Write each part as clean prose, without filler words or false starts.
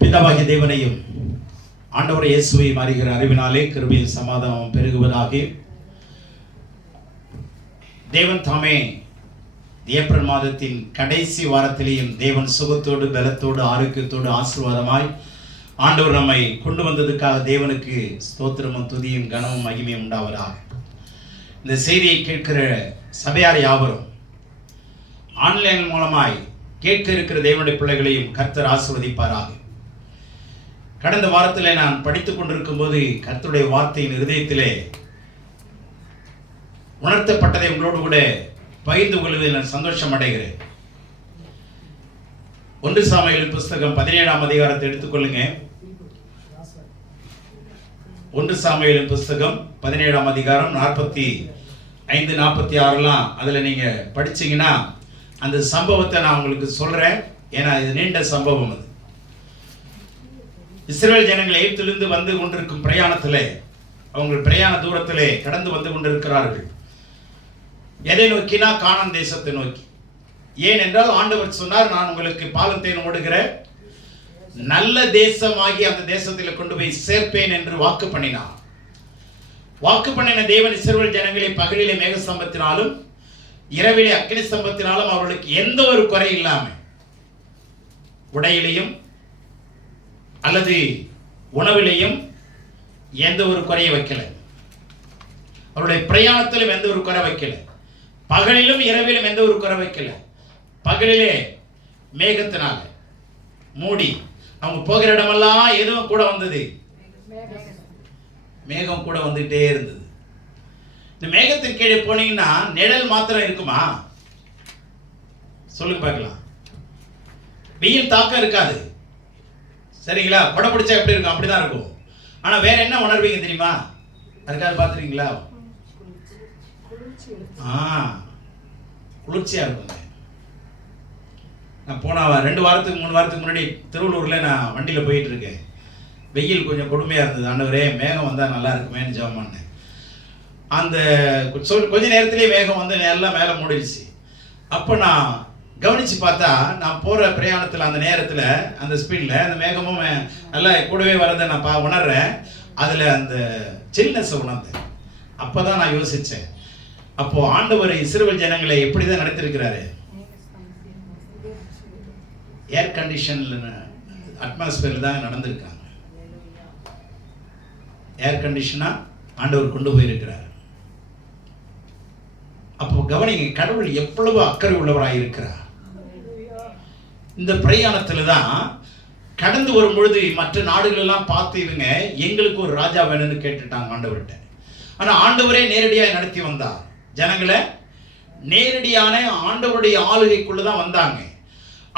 பிதாவாகிய தேவனையும் ஆண்டவர் இயேசுவை அறிகிற அறிவினாலே கிருபையும் சமாதானம் பெருகுவதாக. தேவன் தாமே ஏப்ரல் மாதத்தின் கடைசி வாரத்திலேயும் தேவன் சுகத்தோடு பலத்தோடு ஆரோக்கியத்தோடு ஆசீர்வாதமாய் ஆண்டவர் நம்மை கொண்டு வந்ததுக்காக தேவனுக்கு ஸ்தோத்திரமும் துதியும் கனமும் மகிமையும் உண்டாவதாக. இந்த செய்தியை கேட்கிற சபையார் யாவரும் ஆன்லைன் மூலமாய் கேட்க இருக்கிற தேவனுடைய பிள்ளைகளையும் கர்த்தர் ஆசீர்வதிப்பாராக. கடந்த வாரத்தில் நான் படித்துக் கொண்டிருக்கும் போது கர்த்தருடைய வார்த்தையின் இருதயத்திலே உணர்த்தப்பட்டதை உங்களோடு கூட பகிர்ந்து கொள்வதில் நான் சந்தோஷம் அடைகிறேன். 1 சாமுவேல் புஸ்தகம் 17ஆம் அதிகாரத்தை எடுத்துக்கொள்ளுங்க. 1 சாமுவேல் புஸ்தகம் 17ஆம் அதிகாரம் 45, 46 அதில் நீங்க படிச்சீங்கன்னா அந்த சம்பவத்தை நான் உங்களுக்கு சொல்றேன். ஏன்னா இது நீண்ட சம்பவம். அது இஸ்ரவேல் ஜனங்கள் எகிப்திலிருந்து வந்து கொண்டிருக்கும் பிரயாணத்திலே அவங்க பிரயாண தூரத்திலே கடந்து வந்து கொண்டிருக்கிறார்கள். எதை நோக்கினா கானான் தேசத்தை நோக்கி. ஏனென்றால் ஆண்டவர் சொன்னார், நான் உங்களுக்கு பாலும் தேனும் ஓடுகிற நல்ல தேசமாகி அந்த தேசத்தில் கொண்டு போய் சேர்ப்பேன் என்று வாக்கு பண்ணினார். வாக்கு பண்ணின தேவன் இஸ்ரவேல் ஜனங்களை பகலிலே மேக ஸ்தம்பத்தினாலும் இரவிலே அக்கினி ஸ்தம்பத்தினாலும் அவர்களுக்கு எந்த ஒரு குறை இல்லாமல் உடையிலையும் அல்லது உணவிலையும் எந்த ஒரு குறையை வைக்கல. அவருடைய பிரயாணத்திலும் எந்த ஒரு குறை வைக்கல. பகலிலும் இரவிலும் எந்த ஒரு குறை வைக்கல. பகலிலே மேகத்தினால மூடி அவங்க போகிற இடமெல்லாம் எதுவும் கூட வந்தது, மேகம் கூட வந்துட்டே இருந்தது. இந்த மேகத்தின் கீழே போனீங்கன்னா நிழல் மாத்திரம் இருக்குமா? சொல்லுங்க பார்க்கலாம். வெயில் தாக்கம் இருக்காது, சரிங்களா? கொடை பிடிச்சா எப்படி இருக்கும்? அப்படிதான் இருக்கும். ஆனா வேற என்ன உணர்வீங்க தெரியுமா? அதுக்காக பார்த்துருக்கீங்களா? குளிர்ச்சியா இருக்குங்க. நான் போன 2 வாரத்துக்கு 3 வாரத்துக்கு முன்னாடி திருவள்ளூர்ல நான் வண்டியில போயிட்டு இருக்கேன். வெயில் கொஞ்சம் கொடுமையா இருந்தது. ஆண்டவரே மேகம் வந்தா நல்லா இருக்குமேன்னு ஜெபம் பண்ணேன். அந்த கொஞ்ச நேரத்திலேயே மேகம் வந்து எல்லாம் மேலே மூடிடுச்சு. அப்போ நான் கவனிச்சு பார்த்தா நான் போற பிரயாணத்தில் அந்த நேரத்தில் அந்த ஸ்பீடில் அந்த மேகமும் நல்லா கூடவே வரதை நான் உணர்றேன். அதில் அந்த சில்னஸ் உணர்ந்தேன். அப்போ தான் நான் யோசித்தேன், அப்போ ஆண்டவர் இஸ்ரவேல் ஜனங்களை எப்படி தான் நடத்திருக்கிறாரு? ஏர் கண்டிஷன்ல அட்மாஸ்பியர்ல தான் நடந்திருக்காங்க. ஏர் கண்டிஷனா ஆண்டவர் கொண்டு போயிருக்கிறார். அப்போ கவனிங்க, கடவுள் எவ்வளவு அக்கறை உள்ளவராக இருக்கிறார். இந்த பிரயாணத்துல தான் கடந்து வரும் பொழுது மற்ற நாடுகள் எல்லாம் பார்த்து இவங்க எங்களுக்கு ஒரு ராஜா வேணும்னு கேட்டுட்டாங்க ஆண்டவர்கிட்ட. ஆனா ஆண்டவரே நேரடியாக நடத்தி வந்தார். ஜனங்களை நேரடியான ஆண்டவருடைய ஆளுகைக்குள்ளதான் வந்தாங்க.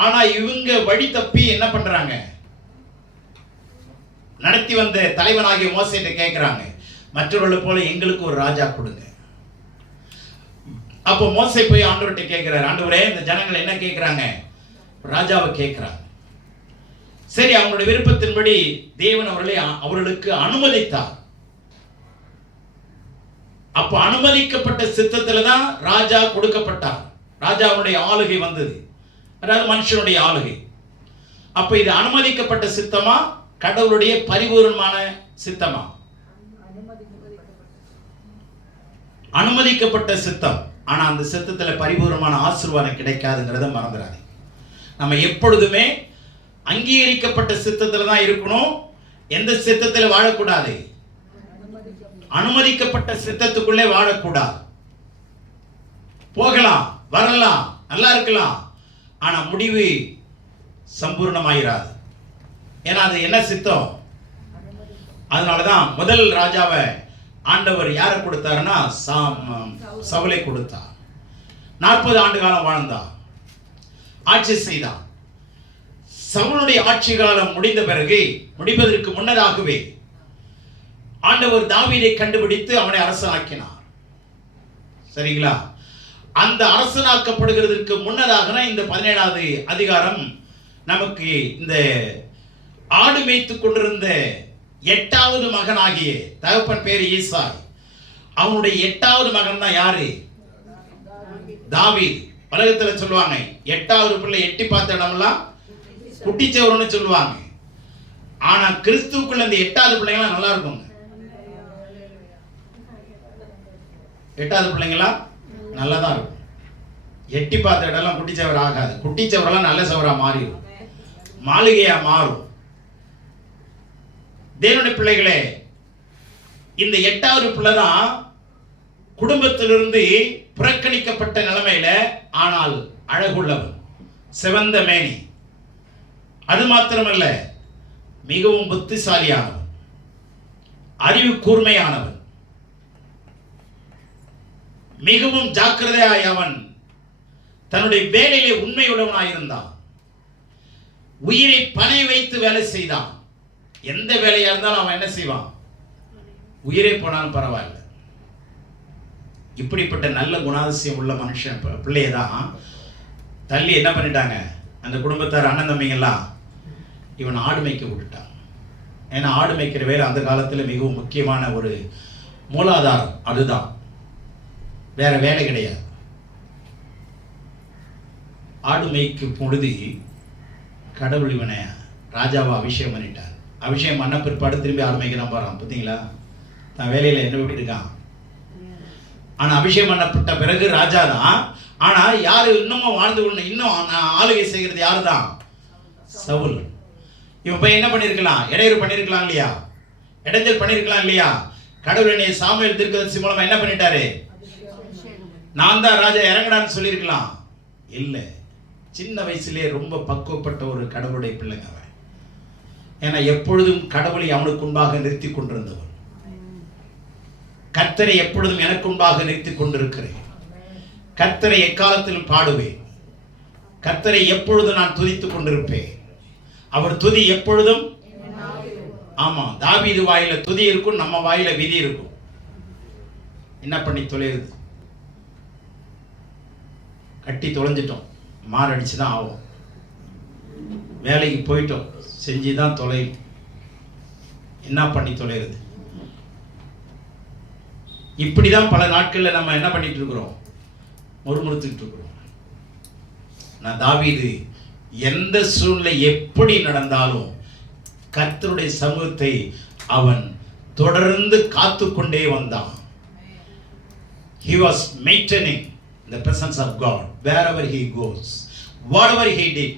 ஆனா இவங்க வழி தப்பி என்ன பண்றாங்க? நடத்தி வந்த தலைவனாகிய மோசேட்ட கேட்கிறாங்க, மற்றவர்களை போல எங்களுக்கு ஒரு ராஜா கொடுங்க. அப்போ மோசே போய் ஆண்டவர்கிட்ட கேட்கிறார், ஆண்டவரே இந்த ஜனங்கள் என்ன கேட்கிறாங்க? ராஜாவை கேட்கிறாங்க. சரி, அவங்களுடைய விருப்பத்தின்படி தேவன் அவர்களுக்கு அனுமதித்தார். அப்போ அனுமதிக்கப்பட்ட சித்தத்துல தான் ராஜா கொடுக்கப்பட்டார். ராஜாவுடைய ஆளுகை வந்தது, அதாவது மனுஷனுடைய ஆளுகை. அப்ப இது அனுமதிக்கப்பட்ட சித்தமா, கடவுளுடைய பரிபூர்ணமான சித்தமா? அனுமதிக்கப்பட்ட சித்தம். ஆனா அந்த சித்தத்துல பரிபூர்ணமான ஆசீர்வாதம் கிடைக்காதுங்கிறத மறந்துடாது. நம்ம எப்பொழுதுமே அங்கீகரிக்கப்பட்ட சித்தத்துல தான் இருக்கணும். எந்த சித்தத்துல வாழக்கூடாது? அனுமதிக்கப்பட்ட சித்தத்துக்குள்ளே வாழக்கூடாது. போகலாம், வரலாம், நல்லா இருக்கலாம், ஆனா முடிவு சம்பூர்ணமாயிராது. ஏன்னா அது என்ன சித்தம்? அதனாலதான் முதல் ராஜாவை ஆண்டவர் யாரை கொடுத்தாருன்னா சவுலை கொடுத்தார். 40 ஆண்டு காலம் வாழ்ந்தான், ஆட்சி செய்தான். சவுலுடைய ஆட்சி காலம் முடிந்த பிறகு, முடிப்பதற்கு முன்னதாகவே ஆண்டவர் தாவீதை கண்டுபிடித்து அவனை அரசனாக்கினார். சரிங்களா? அந்த அரசனாக்கப்படுகிறதுக்கு முன்னதாக இந்த 17வது அதிகாரம் நமக்கு இந்த ஆடு மேய்த்து கொண்டிருந்த 8வது மகனாகிய, தகப்பன் பேரு ஈசாய், அவனுடைய 8வது மகன் தான் யாரு? தாவீது. உலகத்துல சொல்லுவாங்க 8வது பிள்ளை எட்டி பார்த்த இடமெல்லாம் குட்டிச்சவர்னு சொல்லுவாங்க. ஆனா கிறிஸ்துவுக்குள்ள இந்த 8வது பிள்ளைங்களாம் நல்லா இருக்குங்க. 8வது பிள்ளைங்களாம் நல்லா தான் இருக்கும். எட்டி பார்த்த இடம்லாம் குட்டிச்சவர் ஆகாது. குட்டிச்சவரெல்லாம் நல்ல சவரா மாறிடும், மாளிகையா மாறும். தேவனுடைய பிள்ளைகளே, இந்த 8வது பிள்ளை தான் குடும்பத்திலிருந்து புறக்கணிக்கப்பட்ட நிலைமையில, ஆனால் அழகுள்ளவன், சிவந்த மேனி. அது மாத்திரமல்ல, மிகவும் புத்திசாலியானவன், அறிவு கூர்மையானவன், மிகவும் ஜாக்கிரதையாய் அவன் தன்னுடைய வேலையிலே உண்மையுள்ளவனாயிருந்தான். உயிரை பணை வைத்து வேலை செய்தான். எந்த வேலையா இருந்தாலும் அவன் என்ன செய்வான்? உயிரை போனாலும் பரவாயில்ல. இப்படிப்பட்ட நல்ல குணாதிசயம் உள்ள மனுஷன் பிள்ளையதான் தள்ளி என்ன பண்ணிட்டாங்க அந்த குடும்பத்தார், அண்ணன் தம்பிங்கெல்லாம், இவன் ஆடு மேய்க்க விட்டுட்டான். ஏன்னா ஆடு மேய்க்கிற வேலை அந்த காலத்தில் மிகவும் முக்கியமான ஒரு மூலாதாரம், அதுதான், வேற வேலை கிடையாது. ஆடு மேய்க்கும் பொழுது கடவுள் இவனை ராஜாவா அபிஷேகம் பண்ணிட்டார். அபிஷேகம் பண்ண பிற்பாடு திரும்பி ஆடு மேய்க்கிறான் பாரு, பார்த்தீங்களா? தான் வேலையில் என்ன விட்டுருக்கான். ஆனா அபிஷேகம் பண்ணப்பட்ட பிறகு ராஜா தான். ஆனா யாரு இன்னமும் வாழ்ந்து கொண்டு இன்னும் ஆளுகை செய்கிறது யாரு தான்? சவுல். இவன் போய் என்ன பண்ணிருக்கலாம்? இடையூறு பண்ணிருக்கலாம் இல்லையா? இடைஞ்சல் பண்ணிருக்கலாம் இல்லையா? கடவுள் என்னை சாமுவேல் தீர்க்கதரிசி மூலமா என்ன பண்ணிட்டாரு? நான் தான் ராஜா, இறங்கடான்னு சொல்லியிருக்கலாம். இல்லை, சின்ன வயசுலேயே ரொம்ப பக்குவப்பட்ட ஒரு கடவுளுடைய பிள்ளைங்க அவன். ஏன்னா எப்பொழுதும் கடவுளை அவனுக்கு முன்பாக நிறுத்தி கொண்டிருந்தவன். கர்த்தரை எப்பொழுதும் எனக்கு முன்பாக நிறுத்தி கொண்டிருக்கிறேன். கர்த்தரை எக்காலத்திலும் பாடுவேன். கர்த்தரை எப்பொழுதும் நான் துதித்துக் கொண்டிருப்பேன். அவர் துதி எப்பொழுதும். ஆமா, தாவீது வாயில துதி இருக்கும், நம்ம வாயில விதி இருக்கும். என்ன பண்ணி தொலையுது? கட்டி தொலைஞ்சிட்டோம், மாரடிச்சு தான் ஆகும். வேலைக்கு போயிட்டோம், செஞ்சுதான் தொலையும். என்ன பண்ணி தொலைகிறது? இப்படிதான் பல நாட்கள்ல நம்ம என்ன பண்ணிட்டு இருக்கிறோம்? முறுமுறுத்துட்டு இருக்கிறோம். நான் தாவீது எந்த சூழ்நிலை எப்படி நடந்தாலும் கர்த்தருடைய சமூகத்தை அவன் தொடர்ந்து காத்து கொண்டே வந்தான். He was maintaining the presence of God wherever he goes, whatever he did.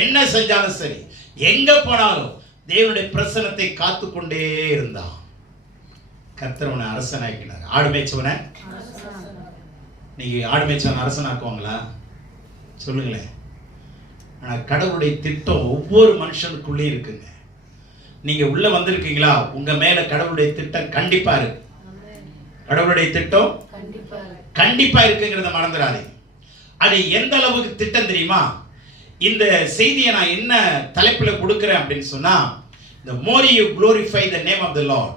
என்ன செஞ்சாலும் சரி, எங்க போனாலும் தேவனுடைய பிரசன்னத்தை காத்து கொண்டே இருந்தான். கர்த்தரவனை அரசனாக்கினார். ஆடு மேய்ச்சவனை நீங்க ஆடு மேய்ச்சவனை அரசனாக்குவாங்களா? சொல்லுங்களேன். ஆனால் கடவுளுடைய திட்டம் ஒவ்வொரு மனுஷனுக்குள்ளே இருக்குங்க. நீங்க உள்ள வந்திருக்கீங்களா? உங்க மேல கடவுளுடைய திட்டம் கண்டிப்பா இருக்கு. கடவுளுடைய திட்டம் கண்டிப்பா இருக்குங்கிறத மறந்துடாதே. அது எந்த அளவுக்கு திட்டம் தெரியுமா? இந்த செய்தியை நான் என்ன தலைப்புல கொடுக்கிறேன் அப்படின்னு சொன்னா, the more you glorify the name of the Lord,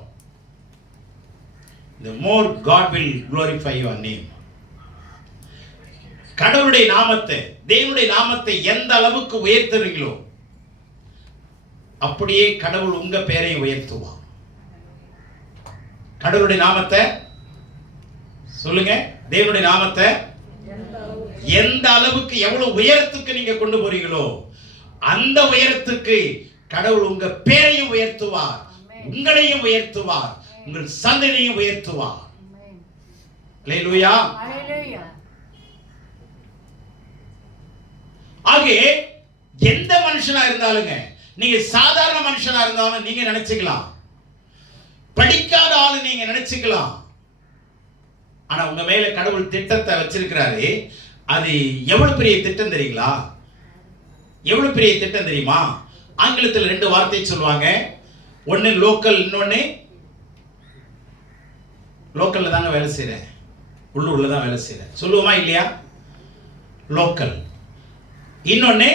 the more God will glorify your name. கடவுளுடைய நாமத்தை, தேவனுடைய நாமத்தை எந்த அளவுக்கு உயர்த்துறீங்களோ அப்படியே கடவுள் உங்க பெயரை உயர்த்துவார். கடவுளுடைய நாமத்தை சொல்லுங்க. தேவனுடைய நாமத்தை எந்த அளவுக்கு, எவ்வளவு உயரத்துக்கு நீங்க கொண்டு போறீங்களோ அந்த உயரத்துக்கு கடவுள் உங்க பெயரையும் உயர்த்துவார், உங்களையும் உயர்த்துவார், உங்கள் சந்ததியையும் உயர்த்துவார். அல்லேலூயா. ஆகவே எந்த மனுஷனா இருந்தாலுங்க, நீங்க சாதாரண மனுஷனா இருந்தாலும் நீங்க நினைச்சுக்கலாம், படிக்காத ஆளு நீங்க நினைச்சுக்கலாம். ஆனா உங்க மேல கடவுள் திட்டத்தை வச்சிருக்கிறாரு. அது எவ்வளவு பெரிய திட்டம் தெரியுங்களா? எவ்வளவு பெரிய திட்டம் தெரியுமா? ஆங்கிலத்தில் 2 வார்த்தை சொல்லுவாங்க. ஒன்னு லோக்கல், இன்னொன்னு லோக்கல்ல தாங்க வேலை செய்றேன், உள்ளூர்ல தான் வேலை செய்றேன் சொல்லுவோமா இல்லையா? லோக்கல். இன்னொன்னு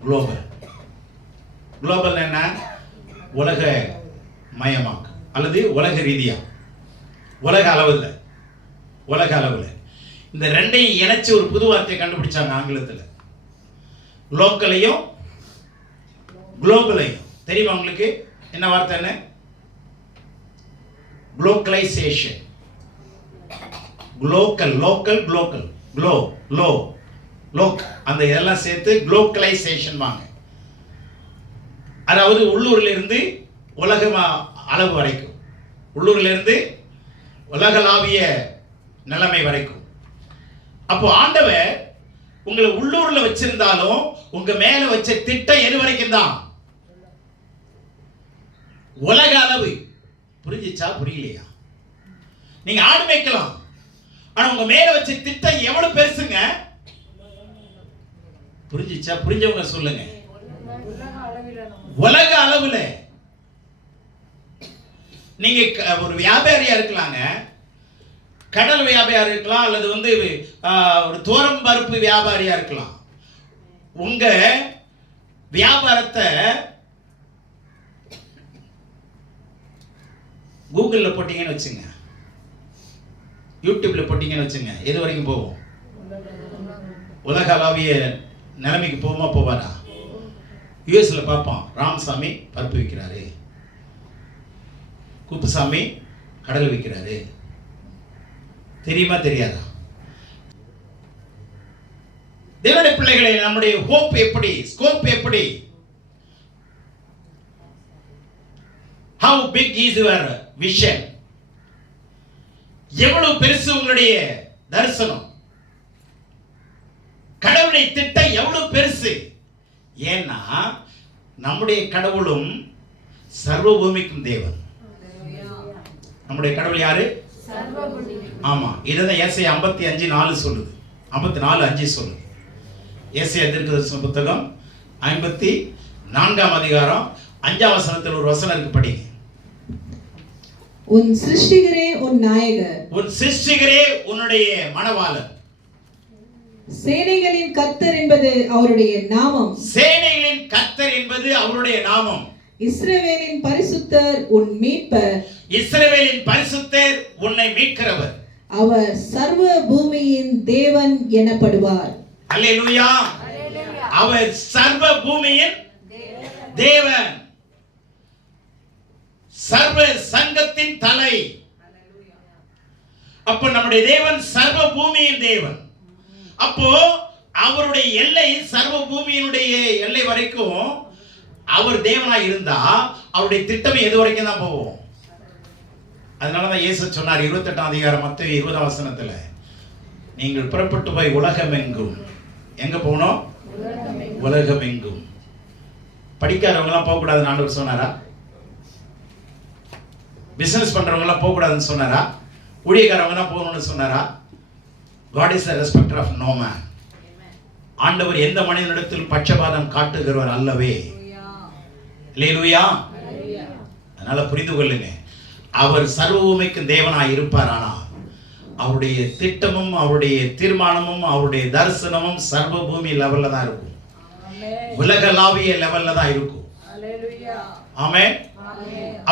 குளோபல். குளோபல் என்ன? உலக மயமாக்கு அல்லது உலக ரீதியா, உலக அளவில். உலக அளவில் இந்த ரெண்டையும் இணைச்சு ஒரு புது வார்த்தையை கண்டுபிடிச்சாங்க ஆங்கிலத்தில். லோக்கலையும் குளோபலையும். தெரியுமா உங்களுக்கு என்ன வார்த்தை? என்ன? குளோக்கலைசேஷன். குளோக்கல், லோக்கல், குளோக்கல், குளோ, லோ, லோக், அந்த இதெல்லாம் சேர்த்து குளோக்கலைசேஷன் வாங்க. அதாவது உள்ளூர்ல இருந்து உலக அளவு வரைக்கும், உள்ளூர்ல இருந்து உலகளாவிய நிலைமை வரைக்கும். அப்போ ஆண்டவர் உங்களை உள்ளூர்ல வச்சிருந்தாலும் உங்க மேல வச்ச திட்டம் எது வரைக்கும் தான்? உலக அளவு. புரிஞ்சிச்சா புரியலையா? நீங்க ஆடு மேய்க்கலாம், ஆனா உங்க மேல வச்ச திட்டம் எவ்வளவு பெருசுங்க? புரிஞ்சிச்சா? புரிஞ்சவங்க சொல்லுங்க. உலக அளவுல. நீங்க ஒரு வியாபாரியா இருக்கலாங்க, கடல் வியாபாரியா இருக்கலாம், அல்லது ஒரு தோரம் பருப்பு வியாபாரியா இருக்கலாம். உங்க வியாபாரத்தை கூகுள்ல போட்டீங்கன்னு வச்சுங்க, யூடியூப்ல போட்டீங்கன்னு வச்சுங்க, எது வரைக்கும் போகும்? உலக அளவிய நிலைமைக்கு போகுமா போவாரா? யூஎஸ்ல பார்ப்போம், ராமசாமி பருப்பு விற்கிறாரு, குப்புசாமி கடல் விற்கிறாரு. தெரியுமா தெரியாதா? தேவனுடைய பிள்ளைகளை, நம்முடைய ஹோப் எப்படி, ஸ்கோப் எப்படி? How big is your vision? எவ்வளவு பெருசு உங்களுடைய தரிசனம்? கடவுளுடைய திட்டம் எவ்வளவு பெருசு? ஏன்னா நம்முடைய கடவுளும் சர்வ பூமிக்கும் தேவன். நம்முடைய கடவுள் யாரு? ஆமா, இதுதான் ஏசாயா 55:4 சொல்லுது. 54:5 சொல்லுது. ஏசாயா தீர்க்கதரிசன புத்தகம் 54ஆம் அதிகாரம் 5ஆம் வசனத்தில் ஒரு வசனம் இருக்கு, படிங்க. உன் சிருஷ்டிகரே உன் நாயகர், உன் சிருஷ்டிகரே உன்னுடைய மணவாளன். சேனைகளின் கர்த்தர் என்பது அவருடைய நாமம். சேனைகளின் கர்த்தர் என்பது அவருடைய நாமம். இஸ்ரவேலின் பரிசுத்தர் உன் மீட்பர். இஸ்ரவேலின் பரிசுத்தர் உன்னை மீட்கிறவர். அவர் சர்வ பூமியின் தேவன் எனப்படுவார். அல்லேலூயா. அவர் சர்வ பூமியின் தேவன், சர்வ சங்கத்தின் தலை. அப்போ நம்முடைய தேவன் சர்வ பூமியின் தேவன். அப்போ அவருடைய எல்லை சர்வ பூமியினுடைய எல்லை வரைக்கும் அவர் தேவனாய் இருந்தா அவருடைய திட்டம் எது வரைக்கும் தான் போவோம். அதனாலதான் இயேசு சொன்னார் 28ஆம் அதிகாரம் மத்தேயு 20ஆம் வசனத்துல, நீங்கள் புறப்பட்டு போய் உலகம் எங்கும். எங்க போகணும்? உலகம் எங்கும். படிக்காதவங்க எல்லாம் போக கூடாதுன்னு ஆண்டவர் சொன்னாரா? பிசினஸ் பண்றவங்க எல்லாம் போக கூடாதுன்னு சொன்னாரா? ஊழியக்காரவங்க தான் போகணும்னு சொன்னாரா? God is a respecter of no man. ஆண்டவர் எந்த மனிதனிடத்தில் பட்சபாதம் காட்டுகிறவர் அல்லவே. அல்லேலூயா. அதனால புரிந்து கொள்ளுங்க, அவர் சர்வபூமிக்கு தேவனாய் இருப்பார். ஆனால் அவருடைய திட்டமும் அவருடைய தீர்மானமும் அவருடைய தரிசனமும் சர்வ பூமி லெவல்ல தான் இருக்கும், உலகளாவிய லெவல்ல தான் இருக்கும். ஆமென்.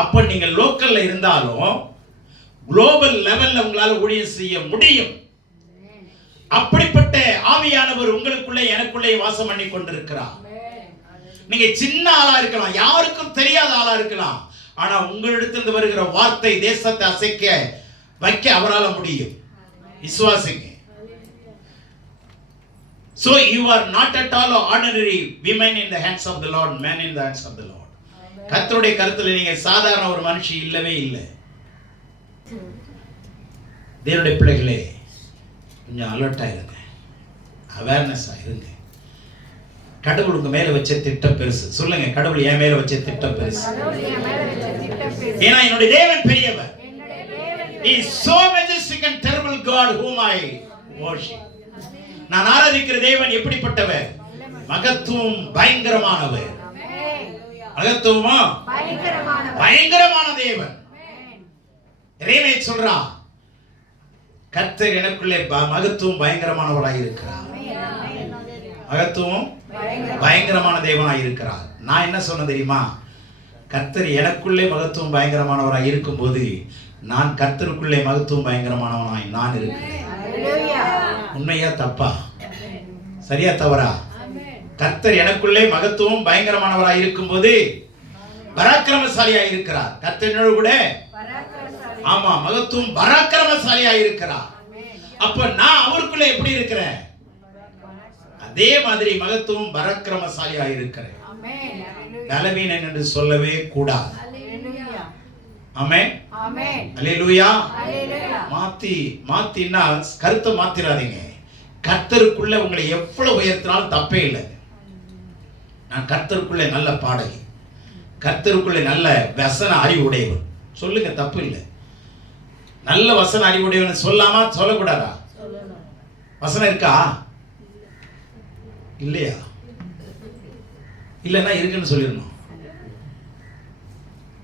அப்ப நீங்க லோக்கல்ல இருந்தாலும் குளோபல் லெவல்ல உங்களால ஊழியம் செய்ய முடியும். அப்படிப்பட்ட ஆவியானவர் உங்களுக்குள்ளே எனக்குள்ளே வாசம் பண்ணி கொண்டிருக்கிறார். நீங்க சின்ன ஆளா இருக்கலாம், யாருக்கும் தெரியாத ஆளா இருக்கலாம், ஆனா உங்களிடத்திலிருந்து வருகிற வார்த்தை தேசத்தை அசைக்க வைக்க அவரால் முடியும். விசுவாசிங்க. So you are not at all ordinary women in the hands of the Lord, men in the hands of the Lord. கர்த்தருடைய கருத்துல நீங்க சாதாரண ஒரு மனுஷி இல்லவே இல்லை. தேவனுடைய பிள்ளைகளே, கொஞ்சம் அலர்ட்டா இருங்க, அவேர்னஸா இருங்க. கடவுள் உங்க மேல வச்ச திட்டம் பெருசு. சொல்லுங்க, கடவுள் என் மேல வச்ச திட்டம் பெருசு. ஏன்னா என்னுடைய தேவன் பெரியவர். He is so majestic and terrible God whom I worship. நான் ஆராதிக்கிற தேவன் எப்படிப்பட்டவர்? மகத்துவம் பயங்கரமானவர். மகத்துவமா பயங்கரமான தேவன். இறைவனை சொல்றா, கர்த்தர் எனக்குள்ளே மகத்துவம் பயங்கரமானவராய் இருக்கிறார். மகத்துவம் பயங்கரமான தேவனாய் இருக்கிறார். நான் என்ன சொன்ன தெரியுமா? கர்த்தர் எனக்குள்ளே மகத்துவம் பயங்கரமானவராய் இருக்கும்போது நான் கர்த்தருக்குள்ளே மகத்துவம் பயங்கரமானவனாய் நான் இருக்கிறேன். உண்மையா தப்பா? சரியா தவறா? கர்த்தர் எனக்குள்ளே மகத்துவம் பயங்கரமானவராய் இருக்கும்போது பராக்கிரமசாலியாய் இருக்கிறார். கர்த்தரோடு கூட ஆமா மகத்துவம் பராக்கிரமசாலியாய் இருக்கிறார். அப்ப நான் அவருக்குள்ள எப்படி இருக்கிறேன்? அதே மாதிரி மகத்துவம் பராக்கிரமசாலியா இருக்கிறேன். ஆமென். ஹalleluya. பலவீனன் என்று சொல்லவே கூடாது. ஹalleluya. ஆமென். ஆமென். ஹalleluya. ஹalleluya. மாத்தினா கருத்தை மாத்திராதீங்க. கர்த்தருக்குள்ள உங்களை எவ்வளவு உயர்த்தினாலும் தப்பே இல்லை. நான் கர்த்தருக்குள்ள நல்ல பாடகி, கர்த்தருக்குள்ள நல்ல வசன அறிவுடையவன் சொல்லுங்க, தப்பு இல்லை. நல்ல வசன அறிவுடையவன் சொல்லாமா சொல்லக்கூடாதா? வசனம் இருக்கா இல்லையா? இல்லைன்னா இருக்குன்னு சொல்லிடணும்.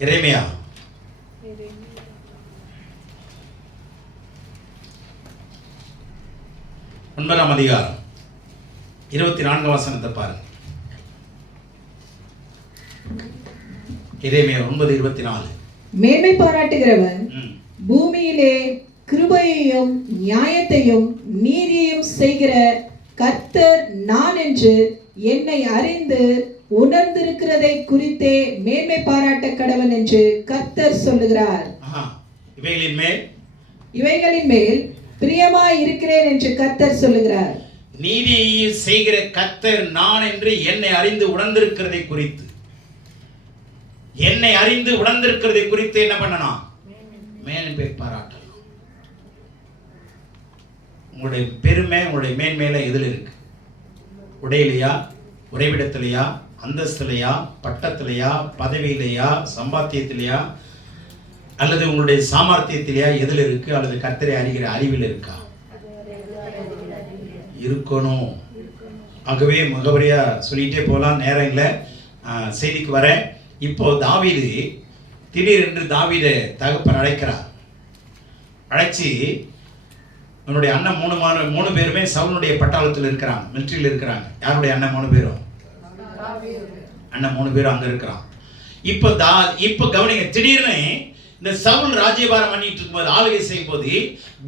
எரேமியா 9ஆம் அதிகாரம் 24 வசனத்தை பாருங்க. எரேமியா 9:24. மேன்மை பாராட்டுகிறவன் பூமியிலே கிருபையையும் நியாயத்தையும் நீதியையும் செய்கிற கர்த்தர் நான் என்று என்னை அறிந்து உணர்ந்திருக்கிறதை குறித்தே மேன்மை பாராட்ட கடவன் என்று கர்த்தர் சொல்லுகிறார். இவைகளின் மேல் பிரியமாய் இருக்கிறேன் என்று கர்த்தர் சொல்லுகிறார். நீதியை செய்கிற கர்த்தர் நான் என்று என்னை அறிந்து உணர்ந்திருக்கிறதை குறித்து, என்னை அறிந்து உணர்ந்திருக்கிறதை குறித்து என்ன பண்ணணும்? மேன்மை பாராட்டலாம். உங்களுடைய பெருமை, உங்களுடைய மேன்மையில எதில் இருக்கு? உடையிலையா, உறைவிடத்திலையா, அந்தஸ்திலையா, பட்டத்திலையா, பதவியிலையா, சம்பாத்தியத்திலையா, அல்லது உங்களுடைய சாமர்த்தியத்திலையா எதில் இருக்கு? அல்லது கர்த்தரை அறிகிற அறிவில் இருக்கா? இருக்கணும். ஆகவே முகவரியா சொல்லிட்டே போகலாம், நேரம் இல்லை, செய்திக்கு வரேன். இப்போ தாவீது திடீரென்று தாவீதை தகப்பன் அழைக்கிறார். அழைச்சி என்னுடைய அண்ணன் 3 பேருமே சவுலுடைய பட்டாளத்தில் இருக்கிறாங்க, மிலிட்டரியில் இருக்கிறாங்க. யாருடைய அண்ணன் 3 பேரும்? அண்ணன் 3 பேரும் அங்க இருக்கிறான். இப்போ கவனிங்க, திடீர்னு இந்த சவுல் ராஜ்யபாரம் பண்ணிட்டு இருக்கும்போது, ஆளுகை செய்யும் போது,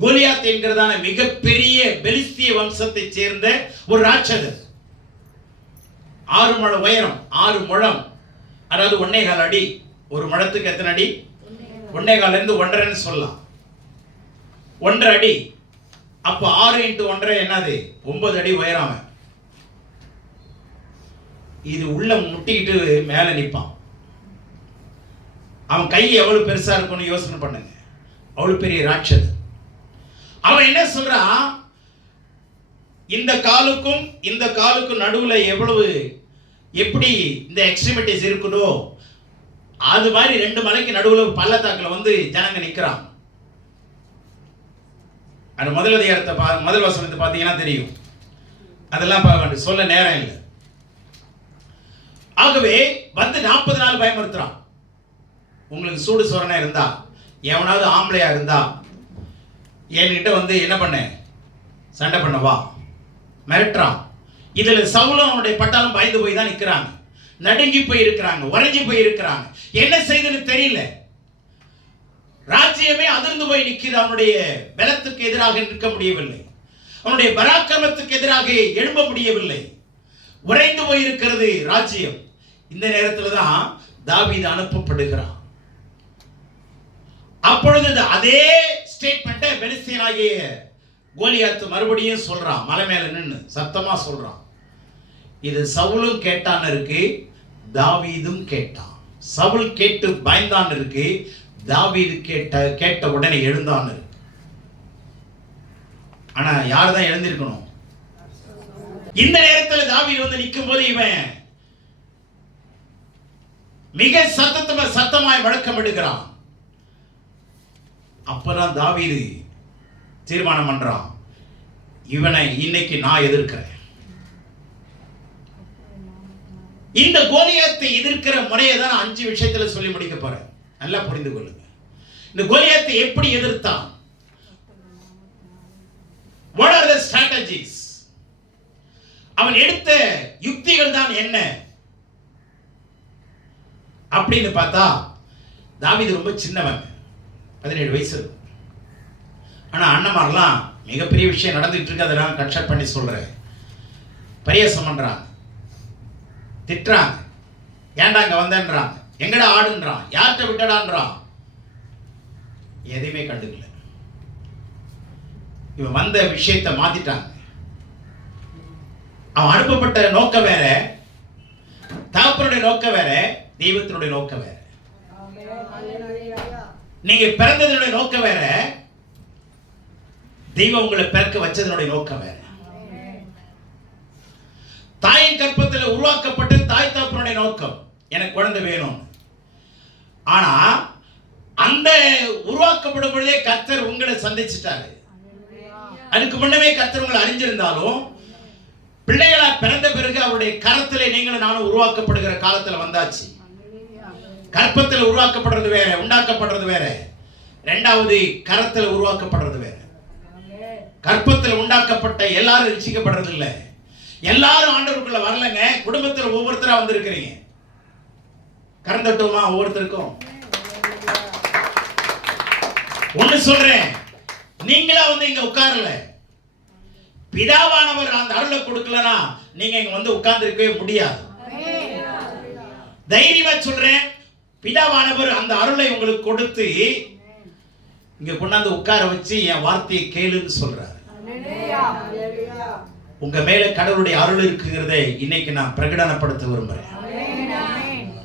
கோலியாத் என்கிறதான மிகப்பெரிய பெலிஸ்திய வம்சத்தை சேர்ந்த ஒரு ராட்சதர், 6 முழம் உயரம், 6 முழம், அதாவது 1.25 அடி. ஒரு முழத்துக்கு எத்தனை அடி? 1.25 இருந்து 1.5 சொல்லலாம். 1.5 அடி. அப்போ 6 × 1.5 என்னது? 9 அடி உயராம. இது உள்ள முட்டிக்கிட்டு மேல நிற்பான். அவன் கை எவ்வளவு பெருசா இருக்கும்னு யோசனை பண்ணுங்க. அவ்வளவு பெரிய ராட்சதன். அவன் என்ன சொல்றான்? இந்த காலுக்கும் நடுவுல எப்படி இந்த எக்ஸ்ட்ரிமிட்டிஸ் இருக்குதோ அது மாதிரி 2 மலைக்கு நடுவுல பள்ளத்தாக்குல வந்து ஜனங்க நிக்கிறான். அந்த முதல் வசனத்தை பார்த்தீங்கன்னா தெரியும். அதெல்லாம் பார்க்க வேண்டிய சொல்ல நேரம் இல்லை. ஆகவே வந்து 40 நாள் பயமுறுத்துறான். உங்களுக்கு சூடு சொரணை இருந்தா, எவனாவது ஆம்பளையா இருந்தா என்கிட்ட வந்து என்ன பண்ண, சண்டை பண்ணவா, மிரட்டுறான். இதுல சவுலும் அவனுடைய பட்டாலும் பயந்து போய் தான் நிற்கிறாங்க, நடுங்கி போய் இருக்கிறாங்க, உறைஞ்சி போய் இருக்கிறாங்க. என்ன செய்துன்னு தெரியல. ராஜ்யமே அதிர்ந்து போய் நிற்கிது. அவனுடைய பலத்துக்கு எதிராக நிற்க முடியவில்லை, அவனுடைய பராக்கிரமத்துக்கு எதிராக எழும்ப முடியவில்லை. உறைந்து போய் இருக்கிறது ராஜ்யம். இந்த நேரத்தில் தான் தாவீது அனுப்பப்படுகிறான். அப்பொழுது அதே ஸ்டேட்மெண்ட்டை பெலிஸ்தியனாகிய கோலியாத் மறுபடியும் சொல்றான். மலை மேல நின்று சத்தமா சொல்றான். இது சவுலும் கேட்டான் இருக்கு, தாவீதும் கேட்டான். சவுல் கேட்டு பயந்தான் இருக்கு, தாவீது கேட்ட உடனே எழுந்தான் இருக்கு. ஆனா யார் தான் எழுந்திருக்கணும்? இந்த நேரத்தில் தாவீது வந்து நிற்கும் போது இவன் மிக சத்தமாய் முழக்கமிடுகிறான். அப்பதான் தாவீது தீர்மானம் பண்றான், இவனை இன்னைக்கு நான் எதிர்க்கிறேன். இந்த கோலியாத்தை எதிர்க்கிற முறையை தான் 5 விஷயத்துல சொல்லி முடிக்க போறேன். நல்லா புரிந்து கொள்ளுங்க. இந்த கோலியாத்தை எப்படி எதிர்த்தான்? What are the strategies? அவன் எடுத்த யுக்திகள் தான் என்ன அப்படின்னு பார்த்தா, தாவீது ரொம்ப சின்னவன், 17 வயசு. ஆனா அண்ணமாரெல்லாம் மிகப்பெரிய விஷயம் நடந்துட்டு இருக்கு, அதெல்லாம் கட்ஷட் பண்ணி சொல்றேன். பரியாசம் பண்றாங்க, திட்டுறாங்க, ஏன்டா அங்க வந்தேன்றாங்க, எங்கடா ஆடுன்றான், யார்கிட்ட விட்டடான்றான். எதையுமே கண்டுக்கல. இவன் வந்த விஷயத்தை மாத்திட்டாங்க. அவன் அனுப்பப்பட்ட நோக்கம் வேற, தகப்பனுடைய நோக்கம் வேற, தெய்வத்தினுடைய நோக்கம் வேற. நீங்க பிறந்ததனுடைய நோக்கம் வேற, தெய்வம் உங்களை பிறக்க வச்சதனுடைய நோக்கம் வேற. தாயின் கற்பத்தில் உருவாக்கப்பட்ட தாய் தகப்பனுடைய நோக்கம் எனக்கு குழந்தை வேணும். ஆனா அந்த உருவாக்கப்படும் பொழுதே கர்த்தர் உங்களை சந்திச்சிட்டாரு. அதுக்கு முன்னமே கர்த்தர் உங்களை அறிஞ்சிருந்தாலும் பிள்ளைகளா பிறந்த பிறகு அவருடைய கரத்திலே நீங்களும் நானும் உருவாக்கப்படுகிற காலத்துல வந்தாச்சு. கற்பத்தில் உருவாக்கப்படுறது வேற, உண்டாக்கப்படுறது வேற. இரண்டாவது கரத்தில் உருவாக்கப்படுறது வேற. கற்பத்தில் உண்டாக்கப்பட்ட எல்லாரும் ரட்சிக்கப்படுறது இல்லை. எல்லாரும் ஆண்டவருக்குள்ள வரலங்க. குடும்பத்தில் ஒவ்வொருத்தரா வந்திருக்கிறீங்க. கறந்துட்டோமா ஒவ்வொருத்தருக்கும்? ஒண்ணு சொல்றேன், நீங்களா வந்து இங்க உட்காரல. பிதாவானவர் அந்த அருளை கொடுக்கலனா நீங்க இங்க வந்து உட்கார்ந்து இருக்கவே முடியாது. தைரியமா சொல்றேன், பிதாவானவர் அந்த அருளை உங்களுக்கு கொடுத்து இங்க கொண்டாந்து உட்கார வச்சு என் வார்த்தையை கேளுன்னு சொல்றாரு. உங்க மேல கடவுளுடைய அருள் இருக்குங்கிறதை இன்னைக்கு நான் பிரகடனப்படுத்த விரும்புறேன்.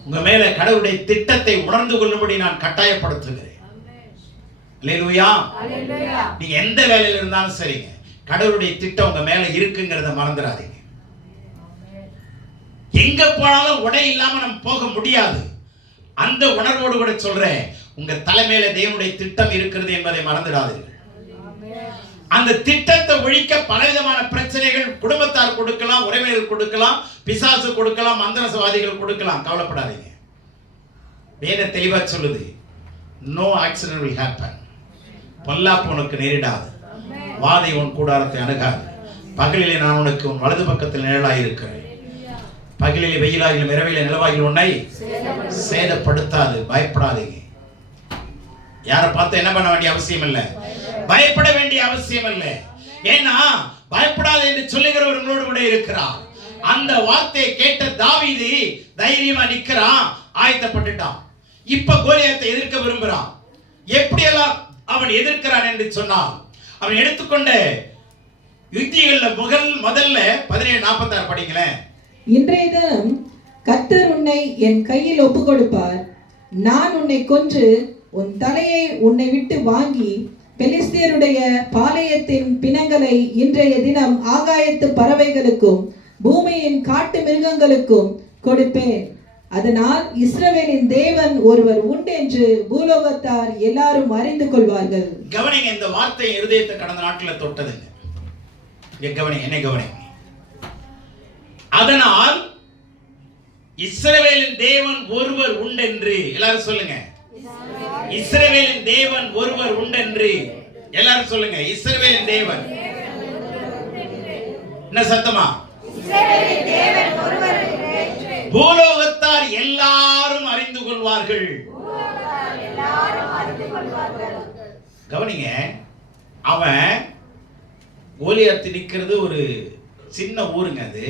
உங்க மேல கடவுளுடைய திட்டத்தை உணர்ந்து கொள்ளும்படி நான் கட்டாயப்படுத்துகிறேன். அல்லேலூயா. நீங்க எந்த வேலையில இருந்தாலும் சரிங்க, கடவுளுடைய திட்டம் உங்க மேல இருக்குங்கிறத மறந்துடாதீங்க. எங்க போனாலும் உடை இல்லாம நம்ம போக முடியாது. அந்த உணர்வோடு கூட சொல்றேன், உங்க தலைமையில தேவனுடைய திட்டம் இருக்கிறது என்பதை மறந்துடாதீர்கள். அந்த திட்டத்தை ஒழிக்க பலவிதமான பிரச்சனைகள் குடும்பத்தார் கொடுக்கலாம், உறவினர்கள் கொடுக்கலாம், பிசாசு கொடுக்கலாம், மந்திரவாதிகள் கொடுக்கலாம். கவலைப்படாதீங்க. வேத தெளிவா சொல்லுது, நோ ஆக்சிடென்ட் will happen. பொல்லாப்பு உனக்கு நேரிடாது, வாதை உன் கூடாரத்தை அணுகாது. பகலிலே நான் உனக்கு உன் வலது பக்கத்தில் நிழலாய் இருக்கிறேன். பகலிலே வெயிலாகிலும் இரவிலே நிலவாகிலும் உன்னை சேதப்படுத்தாது. பயப்படாதீங்க. யாரை பார்த்து என்ன பண்ண வேண்டிய அவசியம் இல்லை, பயப்பட வேண்டிய அவசியம் இல்லை. ஏன்னா பயப்படாது என்று சொல்லுகிறவர்களோடு கூட இருக்கிறார். அந்த வார்த்தையை கேட்ட தாவீது தைரியமா நிக்கிறான், ஆயத்தப்பட்டுட்டான். இப்ப கோலியாத்தை எதிர்க்க விரும்புறான். எப்படியெல்லாம் அவன் எதிர்க்கிறான் என்று சொன்னால், அவன் எடுத்துக்கொண்ட யுத்திகள்ல முதல்ல 17:46 படிங்களேன். இன்றைய தினம் கர்த்தர் உன்னை என் கையில் ஒப்புக் கொடுப்பார். நான் உன்னை கொன்று உன் தலையை உன்னை விட்டு வாங்கி பெலிஸ்தியருடைய பாளையத்தின் பிணங்களை இன்றைய தினம் ஆகாயத்து பறவைகளுக்கும் பூமியின் காட்டு மிருகங்களுக்கும் கொடுப்பேன். அதனால் இஸ்ரவேலின் தேவன் ஒருவர் உண்டு என்று பூலோகத்தார் எல்லாரும் அறிந்து கொள்வார்கள். கவனிங்க, இந்த வார்த்தை இருதயத்தை கடந்த நாட்களில் தொட்டதுங்க. கவனிங்க, என்ன கவனிங்க. அதனால் இஸ்ரவேலின் தேவன் ஒருவர் உண்டென்று எல்லாரும் சொல்லுங்க. இஸ்ரவேலின் தேவன் ஒருவர் உண்டென்று எல்லாரும் சொல்லுங்க. இஸ்ரவேலின் தேவன். என்ன சத்தமா? பூலோகத்தார் எல்லாரும் அறிந்து கொள்வார்கள். கவனிங்க, அவன் கோலியாத் நிக்கிறது ஒரு சின்ன ஊருங்க. அது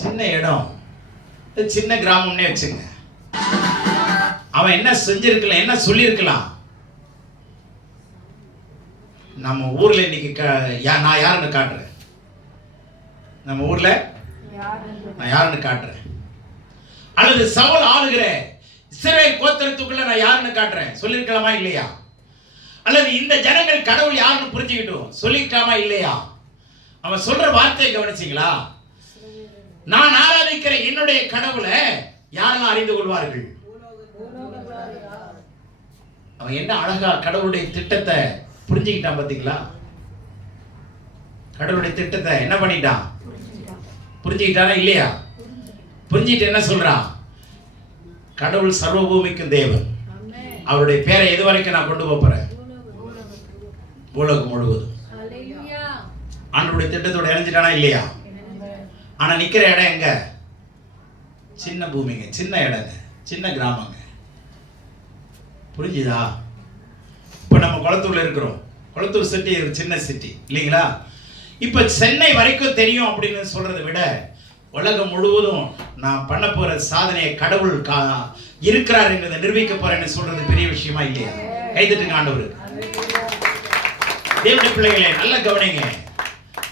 சின்ன இடம், சின்ன கிராமம்னே வச்சுங்க. அவன் என்ன செஞ்சிருக்கலாம், என்ன சொல்லியிருக்கலாம்? நம்ம ஊர்ல இன்னைக்கு நான் யாருன்னு காட்டுறேன். நம்ம ஊர்ல நான் யாருன்னு காட்டுறேன். அல்லது சவுல் ஆளுகிற இஸ்ரவேல் கோத்திரத்துக்குள்ள நான் யாருன்னு காட்டுறேன், சொல்லிருக்கலாமா இல்லையா? அல்லது இந்த ஜனங்கள் கடவுள் யாருன்னு புரிஞ்சுக்கிட்டோம், சொல்லிருக்கலாமா இல்லையா? அவன் சொல்ற வார்த்தையை கவனிச்சீங்களா? நான் ஆராதிக்கிற என்னுடைய கடவுளை யாரெல்லாம் அறிந்து கொள்வார்கள். அவன் என்ன அழகா கடவுளுடைய திட்டத்தை புரிஞ்சுக்கிட்டான். பாத்தீங்களா? கடவுளுடைய திட்டத்தை என்ன பண்ணிட்டான், புரிஞ்சுக்கிட்டானா இல்லையா? புரிஞ்சுக்கிட்டு என்ன சொல்றான்? கடவுள் சர்வபூமிக்கும் தேவன். அவருடைய பேரை எது வரைக்கும் நான் கொண்டு போறேன்? உலகம் முழுவதும். ஆண்டவருடைய திட்டத்தோட இணைஞ்சிட்டானா இல்லையா? ஆனா நிக்கிற இடம் எங்க? சின்ன பூமிங்க, சின்ன இடங்க, சின்ன கிராமங்க. புரிஞ்சுதா? இப்ப நம்ம குளத்தூர்ல இருக்கிறோம். குளத்தூர் சிட்டி ஒரு சின்ன சிட்டி இல்லைங்களா? இப்ப சென்னை வரைக்கும் தெரியும் அப்படின்னு சொல்றதை விட உலகம் முழுவதும் நான் பண்ண போற சாதனையை கடவுள் இருக்கிறார் என்பதை நிரூபிக்க போறேன்னு சொல்றது பெரிய விஷயமா இல்லையா? கைதட்டுங்க ஆண்டவருக்கு. தேவனுடைய பிள்ளைகளே, நல்ல கவனிங்க.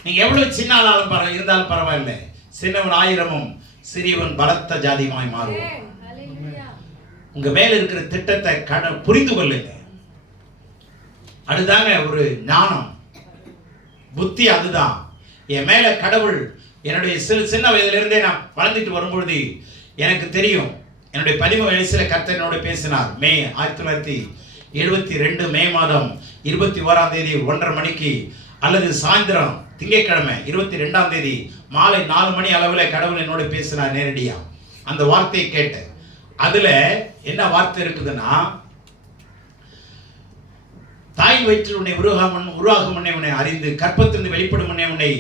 நீங்க எவ்வளவு சின்ன ஆளாலும் இருந்தாலும் பரவாயில்லை, சின்னவன் 1000ம் சிறியவன் பலத்த ஜாதியுமாய் மாறுவான். உங்க மேல இருக்கிற திட்டத்தை புரிந்து கொள்ளுங்க. அதுதாங்க ஒரு ஞானம், புத்தி. அதுதான் என் மேல கடவுள் என்னுடைய சின்ன வயதிலிருந்தே நான் வளர்ந்துட்டு வரும்பொழுது எனக்கு தெரியும். என்னுடைய 13 வயசுல கர்த்தர் என்னோட பேசினார். மே 1972 மே மாதம் 21ஆம் தேதி 1:30 மணிக்கு அல்லது சாயந்தரம் திங்கட்கிழமை 22ஆம் தேதி மாலை 4 மணி அளவில் கடவுள் என்னோட பேசினார் நேரடியா. அந்த வார்த்தையை கேட்டேன். அதுல என்ன வார்த்தை இருக்குதுன்னா, தாய் வயிற்றில் உன்னை உருவாகும் முன்னே உன்னை அறிந்து கற்பத்திலிருந்து வெளிப்படும் முன்னே உன்னை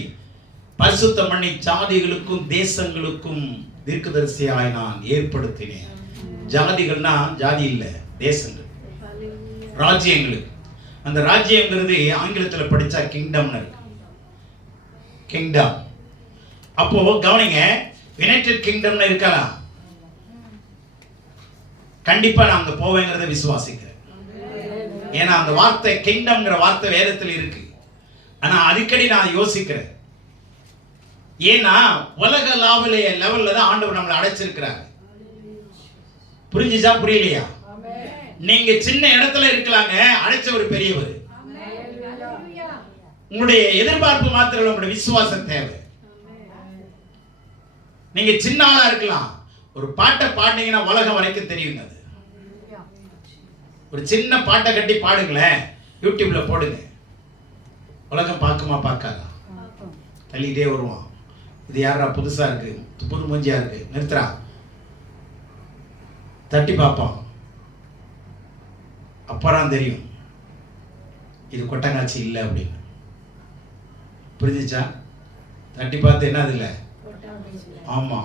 பரிசுத்தம் பண்ணி ஜாதிகளுக்கும் தேசங்களுக்கும் தீர்க்கதரிசியாய் நான் ஏற்படுத்தினேன். ஜாதிகள்னா ஜாதி இல்லை, தேசங்கள், ராஜ்யங்களுக்கு. அந்த ராஜ்யங்கிறது ஆங்கிலத்தில் படிச்சா கிங்டம்னு இருக்கு. கிங்டம். அப்போ கவனிங்க, யுனைடெட் கிங்டம்னு இருக்கலாம். கண்டிப்பா நான் அங்க போவேங்கிறத விசுவாசிக்கிறேன். ஏன்னா அந்த வார்த்தை கிங்டம்ங்கிற வார்த்தை வேதத்தில் இருக்கு. ஆனா அடிக்கடி நான் யோசிக்கிறேன். ஏன்னா உலக லெவல்ல தான் ஆண்டவர் நம்மளை அடைச்சிருக்கிறார். புரிஞ்சுச்சா புரியலையா? நீங்க சின்ன இடத்துல இருக்கலாங்க, அடைச்சவர் பெரியவர். உங்களுடைய எதிர்பார்ப்பு மாத்திரம் உங்களுடைய விசுவாசம் தேவை. நீங்க சின்ன ஆளா இருக்கலாம், ஒரு பாட்டை பாடினீங்கன்னா உலகம் வரைக்கும் தெரியுங்க. அது ஒரு சின்ன பாட்டை கட்டி பாடுங்களேன், யூடியூப்ல போடுங்க, உலகம் பார்க்குமா பார்க்காதா? தள்ளிட்டே வருவான். இது யாரா புதுசா இருக்கு, புது மூஞ்சியா இருக்கு, நிறுத்துறா, தட்டி பார்ப்பான். அப்பறம் தெரியும் இது கொட்டங்காட்சி இல்லை அப்படின்னு. புரிஞ்சுச்சா? தட்டி பார்த்து என்ன அது இல்லை, ஆமா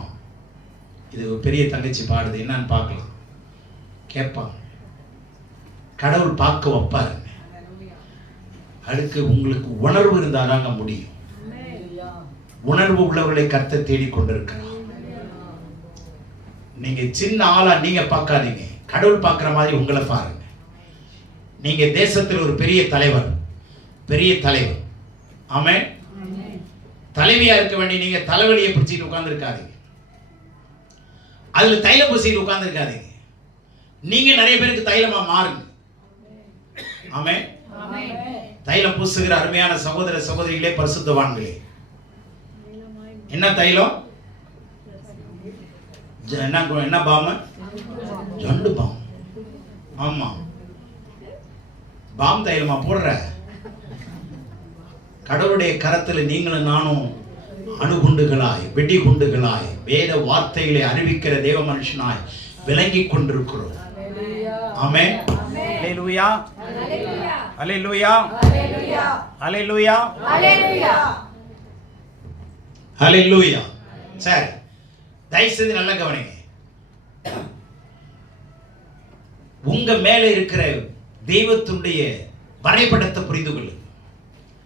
இது ஒரு பெரிய தங்கச்சி பாடுது, என்னன்னு பார்க்கலாம், கேட்பான். கடவுள் பார்க்க வைப்பாரு. அதுக்கு உங்களுக்கு உணர்வு இருந்தாதாங்க முடியும். உணர்வு உள்ளவர்களை கர்த்தர் தேடிக் கொண்டிருக்கிறார். நீங்க சின்ன ஆளா நீங்க பார்க்காதீங்க, கடவுள் பார்க்கிற மாதிரி உங்களை பாருங்க. நீங்க தேசத்தில் ஒரு பெரிய தலைவர், பெரிய தலைவர். ஆமென். தலைவியா இருக்க வேண்டிய நீங்க தலைவலியை பிடிச்சிட்டு உட்கார்ந்து இருக்காதீங்க, அதுல தைலம் பூசிட்டு உட்கார்ந்து இருக்காதீங்க. நீங்க நிறைய பேருக்கு தைலமா மாறுங்க. ஆமென். தைலம் பூசுகிற அருமையான சகோதர சகோதரிகளே, பரிசுத்தவான்களே, என்ன தைலம்? என்ன பாம்? ஜண்டு பாம். ஆமா, பாம் தைலமா போடுற? கடவுளுடைய கரத்தில் நீங்களும் நானும் அணுகுண்டுகளாய், வெடிகுண்டுகளாய், வேத வார்த்தைகளை அறிவிக்கிற தேவ மனுஷனாய் விளங்கி கொண்டிருக்கிறோம். ஆமென். அல்லேலூயா, அல்லேலூயா, அல்லேலூயா, அல்லேலூயா. சரி, தயவு செய்து நல்லா கவனிங்க. உங்க மேல இருக்கிற தெய்வத்துடைய வரைபடத்தை புரிந்து கொள்ளுங்க.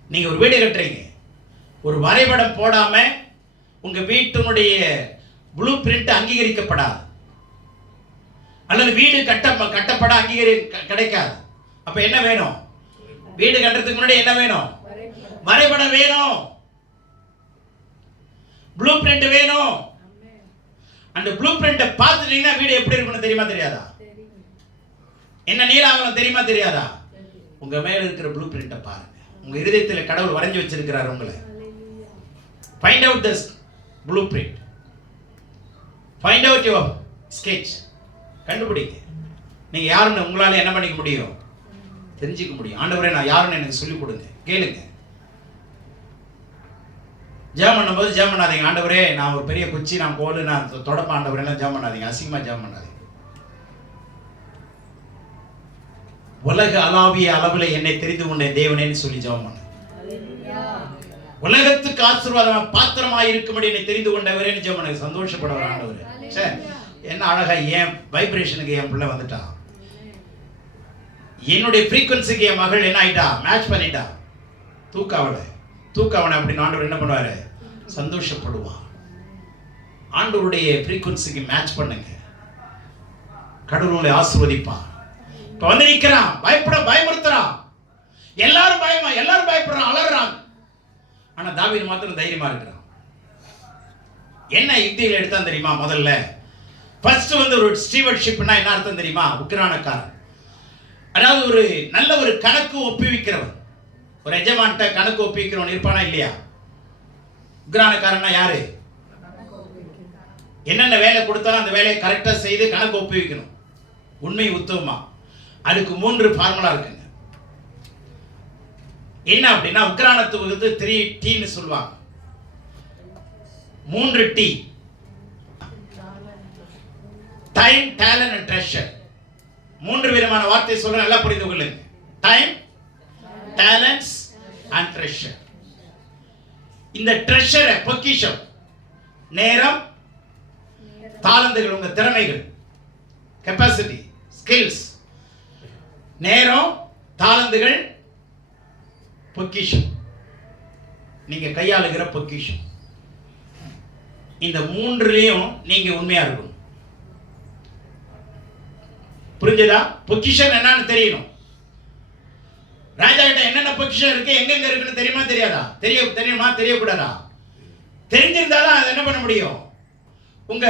நீங்க ஒரு வீடு கட்டுறீங்க, ஒரு வரைபடம் போடாம உங்க வீட்டினுடைய ப்ளூ பிரிண்ட் அங்கீகரிக்கப்படாது, அல்லது வீடு கட்டப்பட கிடைக்காது. அப்ப என்ன வேணும்? வீடு கட்டுறதுக்கு முன்னாடி என்ன வேணும்? வரைபடம் வேணும், ப்ளூ பிரிண்ட் வேணும். அந்த ப்ளூ பிரிண்ட்டை பார்த்துட்டீங்கன்னா வீடு எப்படி இருக்குன்னு தெரியுமா தெரியாதா? என்ன நீளாகலம் தெரியுமா தெரியாதா? உங்க மேல இருக்கிற ப்ளூ பிரிண்ட்டை பாருங்க. உங்க இருதயத்தில் கடவுள் வரைஞ்சு வச்சிருக்கிறார் உங்களை. Find out this blue print, find out your sketch. கண்டுபிடிங்க. நீங்க யாருன்னு உங்களால என்ன பண்ணிக்க முடியும்? தெரிஞ்சுக்க முடியும். ஆண்டவரே நான் யாருன்னு எனக்கு சொல்லிக் கொடுங்க, கேளுங்க. ஜெபம் பண்ணும்போது ஜெபம் பண்ணாதீங்க, ஆண்டவரே நான் ஒரு பெரிய குச்சி, நான் கோலு, நான் தொடப்ப, ஆண்டவரே எல்லாம் ஜெபம் பண்ணாதீங்க, அசிங்கமா ஜெபம் பண்ணாதீங்க. உலக அளாவிய அளவில் என்னை தெரிந்து கொண்ட தேவனேன்னு சொல்லி ஜெபம் பண்ண. உலகத்துக்கு ஆசீர்வாதம் பாத்திரமாய் இருக்கும்படி என்னை தெரிந்து கொண்டவரேன்னு ஜெபம் பண்ண. சந்தோஷப்படுவார் ஆண்டவர். சரி, என்ன அழகா என் வைப்ரேஷனுக்கு என் பிள்ளை வந்துட்டான், என்னுடைய ஃப்ரீக்வன்சிக்கு என் மகள் என்ன ஆயிட்டா, மேட்ச் பண்ணிட்டா. தூக்காவனை அப்படின்னு ஆண்டவர் என்ன பண்ணுவாரு? சந்தோஷப்படுவான். ஆண்டவருடைய ஃப்ரீக்வன்சிக்கு மேட்ச் பண்ணுங்க, கடவுளை ஆசீர்வதிப்பான். இப்ப வந்து நிக்கிறான், பயமுறுத்துறான், எல்லாரும் பயப்படுறான், அலறாங்க. ஆனா தாவீது மாத்திரம் தைரியமா இருக்கிறான். என்ன யுக்திகள் எடுத்தான் தெரியுமா? முதல்ல ஃபர்ஸ்ட் வந்து ஒரு ஸ்டீவர்ட்ஷிப்னா என்ன அர்த்தம் தெரியுமா? உக்கிரானக்காரன், அதாவது ஒரு நல்ல ஒரு கணக்கு ஒப்புவிக்கிறவன். ஒரு எஜமான்ட்ட கணக்கு ஒப்புவிக்கிறவன் இருப்பானா இல்லையா? உக்கிரானக்காரன்னா யாரு? என்னென்ன வேலை கொடுத்தாலும் அந்த வேலையை கரெக்டா செய்து கணக்கு ஒப்புவிக்கணும். உண்மை உத்தவமா. அதுக்கு 3 ஃபார்முலா இருக்குங்க. என்ன அப்படின்னா உக்கிரானத்துக்கு 3Tன்னு சொல்லுவாங்க. 3T: time, talent and treasure. 3 விதமான வார்த்தை சொல்ற, நல்லா புரிந்து கொள்ளுங்க. Time, talents and treasure. இந்த ட்ரெஷர் பொக்கிஷம், நேரம், தாளந்துகள், உங்க திறமைகள், கெப்பாசிட்டி, ஸ்கில்ஸ், நேரம், தாளந்துகள், பொக்கிஷம், நீங்க கையாளுகிற பொக்கிஷம். இந்த 3லயும் நீங்க உண்மையா இருக்கணும். புரிஞ்சதா? பொக்கிஷன் என்னன்னு தெரியணும். ராஜா கிட்ட என்னென்ன பொக்கிஷன் இருக்கு, எங்கெங்க இருக்குன்னு தெரியுமா தெரியாதா? தெரியுமா தெரியக்கூடாதா? தெரிஞ்சிருந்தாதான் அதை என்ன பண்ண முடியும்? உங்க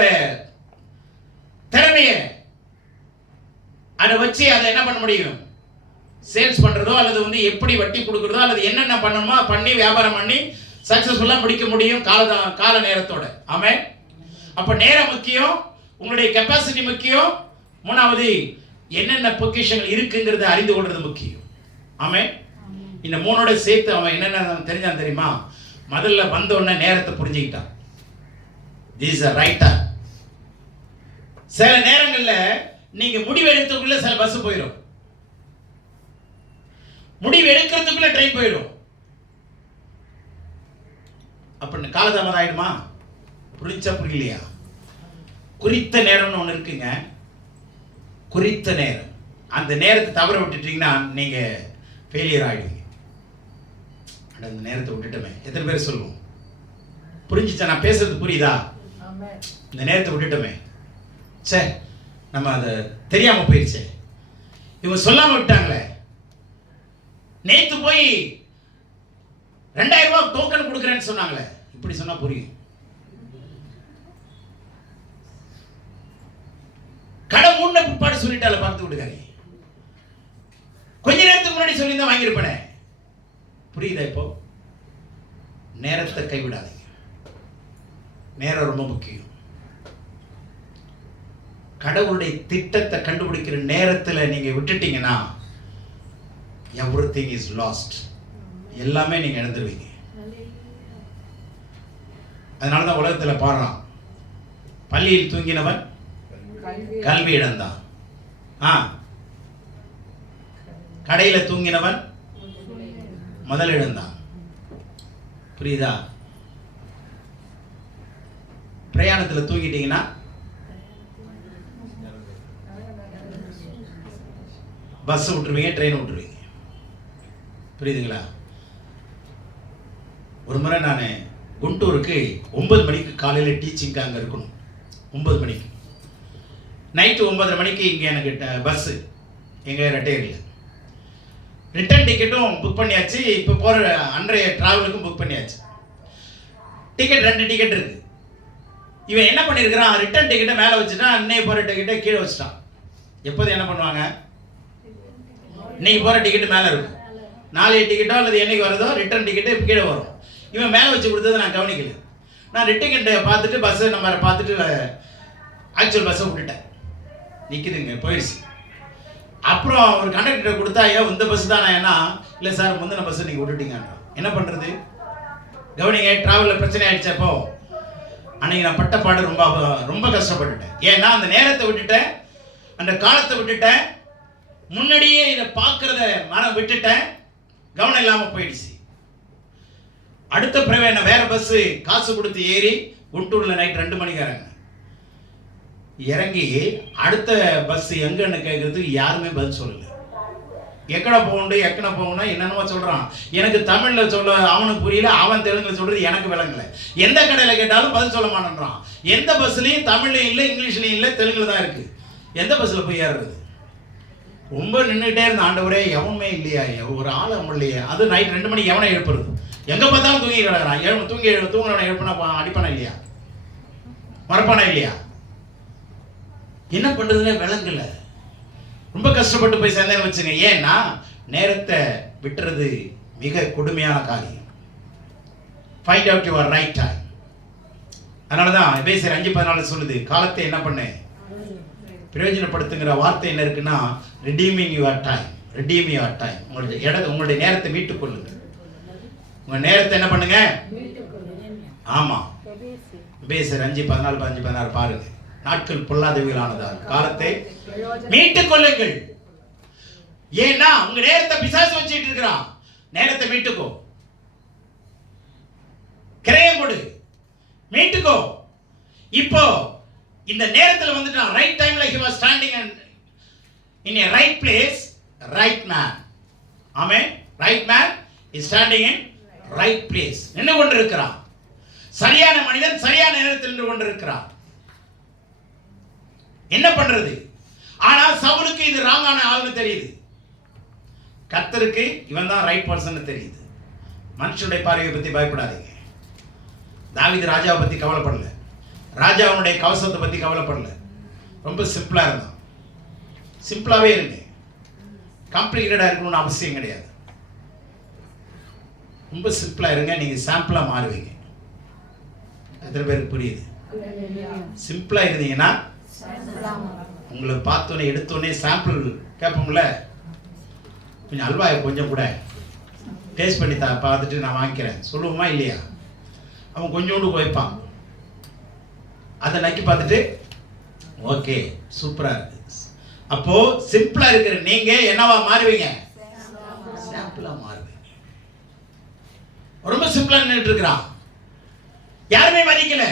திறமைய அதை வச்சு அதை என்ன பண்ண முடியும்? சேல்ஸ் பண்றதோ அல்லது வந்து எப்படி வட்டி கொடுக்கறதோ அல்லது என்னென்ன பண்ணணுமோ பண்ணி வியாபாரம் பண்ணி சக்சஸ்ஃபுல்லா முடிக்க முடியும் கால நேரத்தோட. ஆமென். அப்ப நேரம் முக்கியம், உங்களுடைய கெப்பாசிட்டி முக்கியம், 3வது என்னென்ன பொக்கிஷங்கள் இருக்குங்கிறத அறிந்து கொள்றது முக்கியம். ஆமென். இந்த 3ஓட சேர்த்து அவன் என்னென்ன தெரிஞ்சான் தெரியுமா? முதல்ல வந்த உடனே நேரத்தை புரிஞ்சுக்கிட்டான். திஸ் இஸ் a ரைட்டா. சில நேரங்கள்ல நீங்க முடிவு எடுக்கிறதுக்குள்ள சில பஸ் போயிடும், முடிவு எடுக்கிறதுக்குள்ள ட்ரெயின் போயிடும். அப்ப காலதாமதம் ஆயிடுமா? புரிஞ்சா புரியலையா? குறித்த நேரம்னு ஒண்ணு இருக்குங்க. குறித்த நேரம். அந்த நேரத்தை தவற விட்டுட்டீங்கன்னா நீங்க ஃபெயிலியர் ஆயிடுவீங்க. அந்த நேரத்தை விட்டுட்டோமே. எத்தனை பேர் சொல்லுவோம்? புரிஞ்சுச்சா? நான் பேசுறது புரியுதா? இந்த நேரத்தை விட்டுட்டோமே, சே நம்ம அதை தெரியாம போயிடுச்சே, இவங்க சொல்லாம விட்டாங்களே, நேத்து போய் 2000 ரூபாய் டோக்கன் கொடுக்குறேன்னு சொன்னாங்களே, இப்படி சொன்னா புரியும். கடை மூணு பிற்பாடு சொல்லிட்டால பார்த்து விடுக்காரு, கொஞ்ச நேரத்துக்கு முன்னாடி சொல்லியிருந்தா வாங்கியிருப்பேனே. புரியுதா? இப்போ நேரத்தை கைவிடாதீங்க. நேரம் ரொம்ப முக்கியம். கடவுளுடைய திட்டத்தை கண்டுபிடிக்கிற நேரத்தில் நீங்க விட்டுட்டீங்கன்னா everything is lost. எல்லாமே நீங்க இழந்துருவீங்க. அதனாலதான் உலகத்தில் பாடுறான், பள்ளியில் தூங்கினவன் கல்வி இழந்தான், கடையில தூங்கினவன் முதல் இழந்தான். புரியுதா? பிரயாணத்தில் தூங்கிட்டீங்கன்னா பஸ் விட்டுருவீங்க, ட்ரெயின் விட்டுருவீங்க. புரியுதுங்களா? ஒரு முறை நான் குண்டூருக்கு 9 மணிக்கு காலையில் டீச்சிங்க்கு அங்கே இருக்கணும். 9 மணிக்கு, நைட்டு 9:30 மணிக்கு இங்கே எனக்கு பஸ்ஸு எங்கள் ரெட்டையரில். ரிட்டர்ன் டிக்கெட்டும் புக் பண்ணியாச்சு, இப்போ போகிற அன்றைய ட்ராவலுக்கும் புக் பண்ணியாச்சு. டிக்கெட் 2 டிக்கெட் இருக்கு. இவன் என்ன பண்ணியிருக்கிறான், ரிட்டர்ன் டிக்கெட்டை மேலே வச்சுட்டான், அன்னைக்கு போகிற டிக்கெட்டை கீழே வச்சுட்டான். எப்போது என்ன பண்ணுவாங்க, இன்னைக்கு போகிற டிக்கெட்டு மேலே இருக்கும், நாளைய டிக்கெட்டோ அல்லது என்னைக்கு வருதோ ரிட்டர்ன் டிக்கெட்டு கீழே வரும். இவன் மேலே வச்சு கொடுத்ததை நான் கவனிக்கல. நான் ரிட்டர்ன் பார்த்துட்டு பஸ்ஸு நம்பரை பார்த்துட்டு ஆக்சுவல் பஸ்ஸை விட்டுட்டேன், நிற்கிதுங்க, போயிடுச்சு. அப்புறம் ஒரு கண்டக்டர் கொடுத்தா, ஐயோ இந்த பஸ் தானே, ஏன்னா இல்லை சார் முந்தின பஸ்ஸை நீங்கள் விட்டுட்டீங்க. என்ன பண்ணுறது? கவனிங்க, ட்ராவலில் பிரச்சனை ஆகிடுச்சு. அப்போ அன்னைக்கு நான் பட்ட பாடு ரொம்ப ரொம்ப கஷ்டப்பட்டுட்டேன். ஏன்னா அந்த நேரத்தை விட்டுட்டேன், அந்த காலத்தை விட்டுட்டேன், முன்னாடியே இதை பார்க்கறத மனம் விட்டுட்டேன், கவனம் இல்லாமல் போயிடுச்சு. அடுத்த பிறகு என்ன வேற பஸ் காசு கொடுத்து ஏறி குண்டூரில் நைட் 2 மணிக்கு இறங்கி அடுத்த பஸ் எங்கன்னு கேட்கறதுக்கு யாருமே பதில் சொல்லல. எக்கட போகணும் என்னென்னமோ சொல்றான். எனக்கு தமிழ்ல சொல்ல அவனுக்கு புரியல, அவன் தெலுங்குல சொல்றது எனக்கு விளங்கல. எந்த கடையில கேட்டாலும் பதில் சொல்ல மாட்டேன்றான். எந்த பஸ்லயும் தமிழ்லையும் இல்லை, இங்கிலீஷ்லையும் இல்லை, தெலுங்குல தான் இருக்கு. எந்த பஸ்ல போய் ஏறுறது? ரொம்ப நின்றுட்டே இருந்த, ஆண்டவரே எவனுமே இல்லையா, ஒரு ஆள் இல்லையா. அது நைட் 2 மணிக்கு எவனை எழுப்புறது? எங்க பார்த்தாலும் தூங்கி கிடக்குறான். தூங்கினவனை எழுப்பினா அடிப்பானா இல்லையா, மறப்பானா இல்லையா? என்ன பண்றதுல விளங்கல. ரொம்ப கஷ்டப்பட்டு போய் சேர்ந்தேன்னு வச்சுங்க. ஏன்னா நேரத்தை விட்டுறது மிக கொடுமையான காரியம். Find out your right time. அதனாலதான் எபேசியர் 5:14 சொல்லுது, காலத்தை என்ன பண்ணு, பிரயோஜனப்படுத்துங்கிற வார்த்தை என்ன இருக்குன்னா, redeeming your time, redeem your time. உங்களுடைய நேரத்தை மீட்டுக் கொள்ளுங்க. உங்க நேரத்தை என்ன பண்ணுங்க? ஆமா, எபேசியர் 5:14 பாருங்க. நாட்கள் பொல்லாதவைகளானதால் காலத்தை மீட்டுக் கொள்ளுங்கள். ஏன்னா உங்க நேரத்தை பிசாசு வச்சிட்டு இருக்கிறான். நேரத்தை மீட்டுக்கோ, கிரயம் கொடு, மீட்டுக்கோ. இப்போ இந்த நேரத்தில் வந்துட்டான். ரைட் டைம்ல he was standing and in a right place, right man. Amen. right man is standing in right place. நின்று கொண்டிருக்கிறான். சரியான மனிதன் சரியான நேரத்தில் நின்று கொண்டிருக்கிறான். என்ன பண்றது? ஆனா சவுலுக்கு இது ராங்கான ஆள்னு தெரியுது. கர்த்தருக்கு இவன் தான் ரைட் பர்சன் தெரியுது. மனுஷனுடைய பார்வையை பத்தி பயப்படாதீங்க. தாவீது ராஜாவை பத்தி கவலைப்படல, ராஜாவுடைய கவசத்தை பத்தி கவலைப்படல. ரொம்ப சிம்பிளா இருந்தான். சிம்பிளாவே இருங்க. காம்ப்ளிகேட்டடா இருக்கணும்னு அவசியம் கிடையாது. ரொம்ப சிம்பிளா இருங்க. நீங்க சாம்பிளா மாறுவீங்க. எத்தனை பேருக்கு புரியுது? சிம்பிளா இருந்தீங்கன்னா உங்களை பார்த்தோன்னே எடுத்தோடனே சாம்பிள் கேட்போம்ல, கொஞ்சம் அல்வாயை கொஞ்சம் கூட டேஸ்ட் பண்ணி பார்த்துட்டு நான் வாங்கிக்கிறேன் சொல்லுவோமா இல்லையா? அவன் கொஞ்சோண்டு வைப்பான். அதை நக்கி பார்த்துட்டு ஓகே சூப்பரா இருக்கு. அப்போ சிம்பிளா இருக்கிற நீங்க என்னவா மாறுவீங்க? சாம்பிளா மாறுவீங்க. ரொம்ப சிம்பிளா நின்றுட்டு இருக்கிறான். யாருமே மதிக்கல.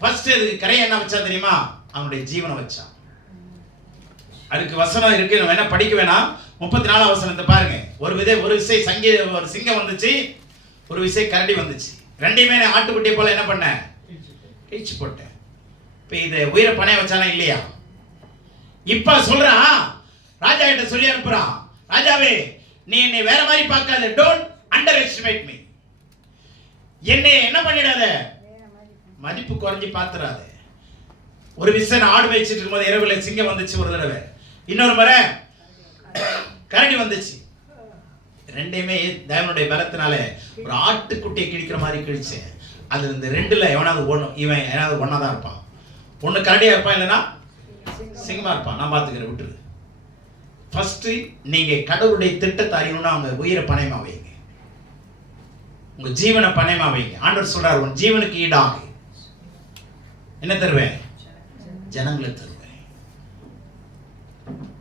ஃபர்ஸ்ட் கரையை என்ன வச்சா தெரியுமா? அவனுடைய ஜீவனை வச்சான். அதுக்கு வசனம் இருக்கு, நம்ம என்ன படிக்க வேணாம். 34 வசனத்தை பாருங்க. ஒரு விசை ஒரு சிங்கம் வந்துச்சு, ஒரு விசை கரடி வந்துச்சு. ரெண்டையுமே ஆட்டுக்குட்டியை போல என்ன பண்ண? கிழிச்சு போட்டேன். இப்ப இதை உயிரை பணைய வச்சானா இல்லையா? இப்ப சொல்றான், ராஜா கிட்ட சொல்லி அனுப்புறான், ராஜாவே நீ என்னை வேற மாதிரி பார்க்காத, டோன்ட் அண்டர் எஸ்டிமேட் மீ. என்னை என்ன பண்ணிடாத, மதிப்பு குறைஞ்சி பார்த்துறாத. ஒரு விஷயம் நான் ஆடு மேய்ச்சிட்டு இருக்கும்போது இரவுல சிங்கம் வந்துச்சு ஒரு தடவை, இன்னொரு முறை கரடி வந்துச்சு. ரெண்டையுமே தேவனுடைய பலத்தினால ஒரு ஆட்டுக்குட்டியை கிழிக்கிற மாதிரி கிழிச்சேன். அது இந்த ரெண்டுல எவனாவது இவன் ஏதாவது ஒன்னா தான் இருப்பான். ஒண்ணு கரடியா இருப்பான், இல்லைன்னா சிங்கமா இருப்பான். நான் பார்த்துக்கிறேன், விட்டுரு. ஃபர்ஸ்ட் நீங்க கடவுளுடைய திட்டத்தை அறியணும்னா அவங்க உயிரை பணயமா வைங்க, உங்க ஜீவனை பணயமா வைங்க. ஆண்டவர் சொல்றாரு, உன் ஜீவனுக்கு ஈடாக என்ன தருவேன்? ஜனங்களை தருவேன்.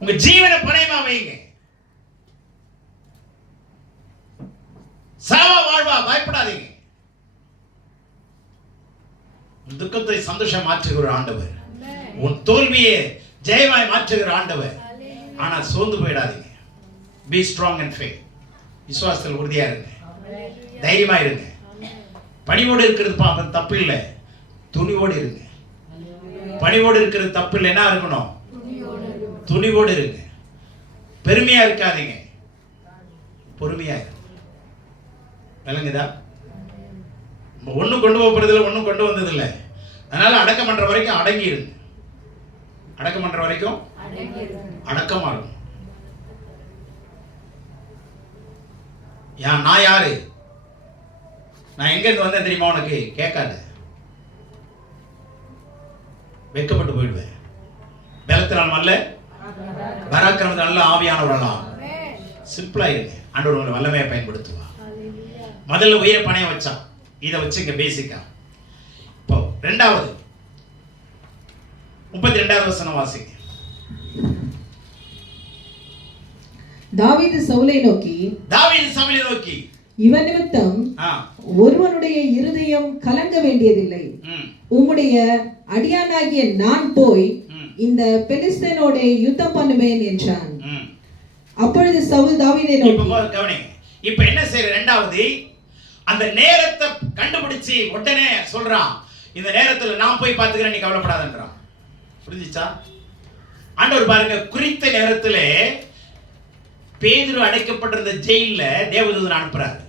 உங்க ஜீவனை பணயமா வைங்க. சாவா வாழ்வா பயப்படாதீங்க. துக்கத்தை சந்தோஷம் மாற்றுகிற ஆண்டவர், உன் தோல்வியை ஜெயமாய் மாற்றுகிற ஆண்டவர். ஆனா சோர்ந்து போயிடாதீங்க. Be strong and faith. விசுவாசத்தில் உறுதியா இருங்க, தைரியமா இருங்க. பணிவோடு இருக்கிறது தப்பு இல்லை, துணிவோடு இருங்க. பணிவோடு இருக்கிறது தப்பு இல்லை, என்ன இருக்கணும்? துணிவோடு இருங்க. பெருமையா இருக்காதீங்க, பொறுமையா இருங்க. விளங்குதா? ஒன்னும் கொண்டு போறதில்லை, ஒன்னும் கொண்டு வந்ததில்லை. அதனால அடக்கம் பண்ற வரைக்கும் அடங்கி இருங்க. அடக்கம் பண்ற வரைக்கும் அடக்கமா இருக்கும். நான் யாரு, நான் எங்க இருந்து வந்தேன் தெரியுமா உனக்கு கேட்காத. வெட்கப்பட்டு போயிடுவேன். பலத்தினால் அல்ல, பராக்கிரமத்தினால் அல்ல, ஆவியானவர்களாம். சிம்பிளா இருங்க. ஆண்டவர் உங்களை வல்லமையை பயன்படுத்துவா. முதல்ல உயிரை பணைய வச்சான். இதை வச்சுங்க பேசிக்கா. இப்போ ரெண்டாவது 32வது வசனம் வாசிங்க. தாவீது சவுலை நோக்கி இவன் நிமித்தம் ஒருவனுடைய இருதயம் கலங்க வேண்டியதில்லை, உம்முடைய அடியானாகிய நான் போய் இந்த பெலிஸ்தனோட யுத்தம் பண்ணுவேன் என்றான். அப்பொழுது சவுல் தாவீதை நோக்கி, கவனிங்க. இப்போ என்ன செய்யற? ரெண்டாவது அந்த நேரத்தை கண்டுபிடிச்சு உடனே சொல்றான், இந்த நேரத்தில் நான் போய் பார்த்துக்கிறேன், நீ கவலைப்படாதன்றான். புரிஞ்சுச்சா? ஆண்டவர் பாருங்க, குறித்த நேரத்தில் பேதுரு அடைக்கப்பட்டிருந்த ஜெயில தேவதூதன் அனுப்புறாரு.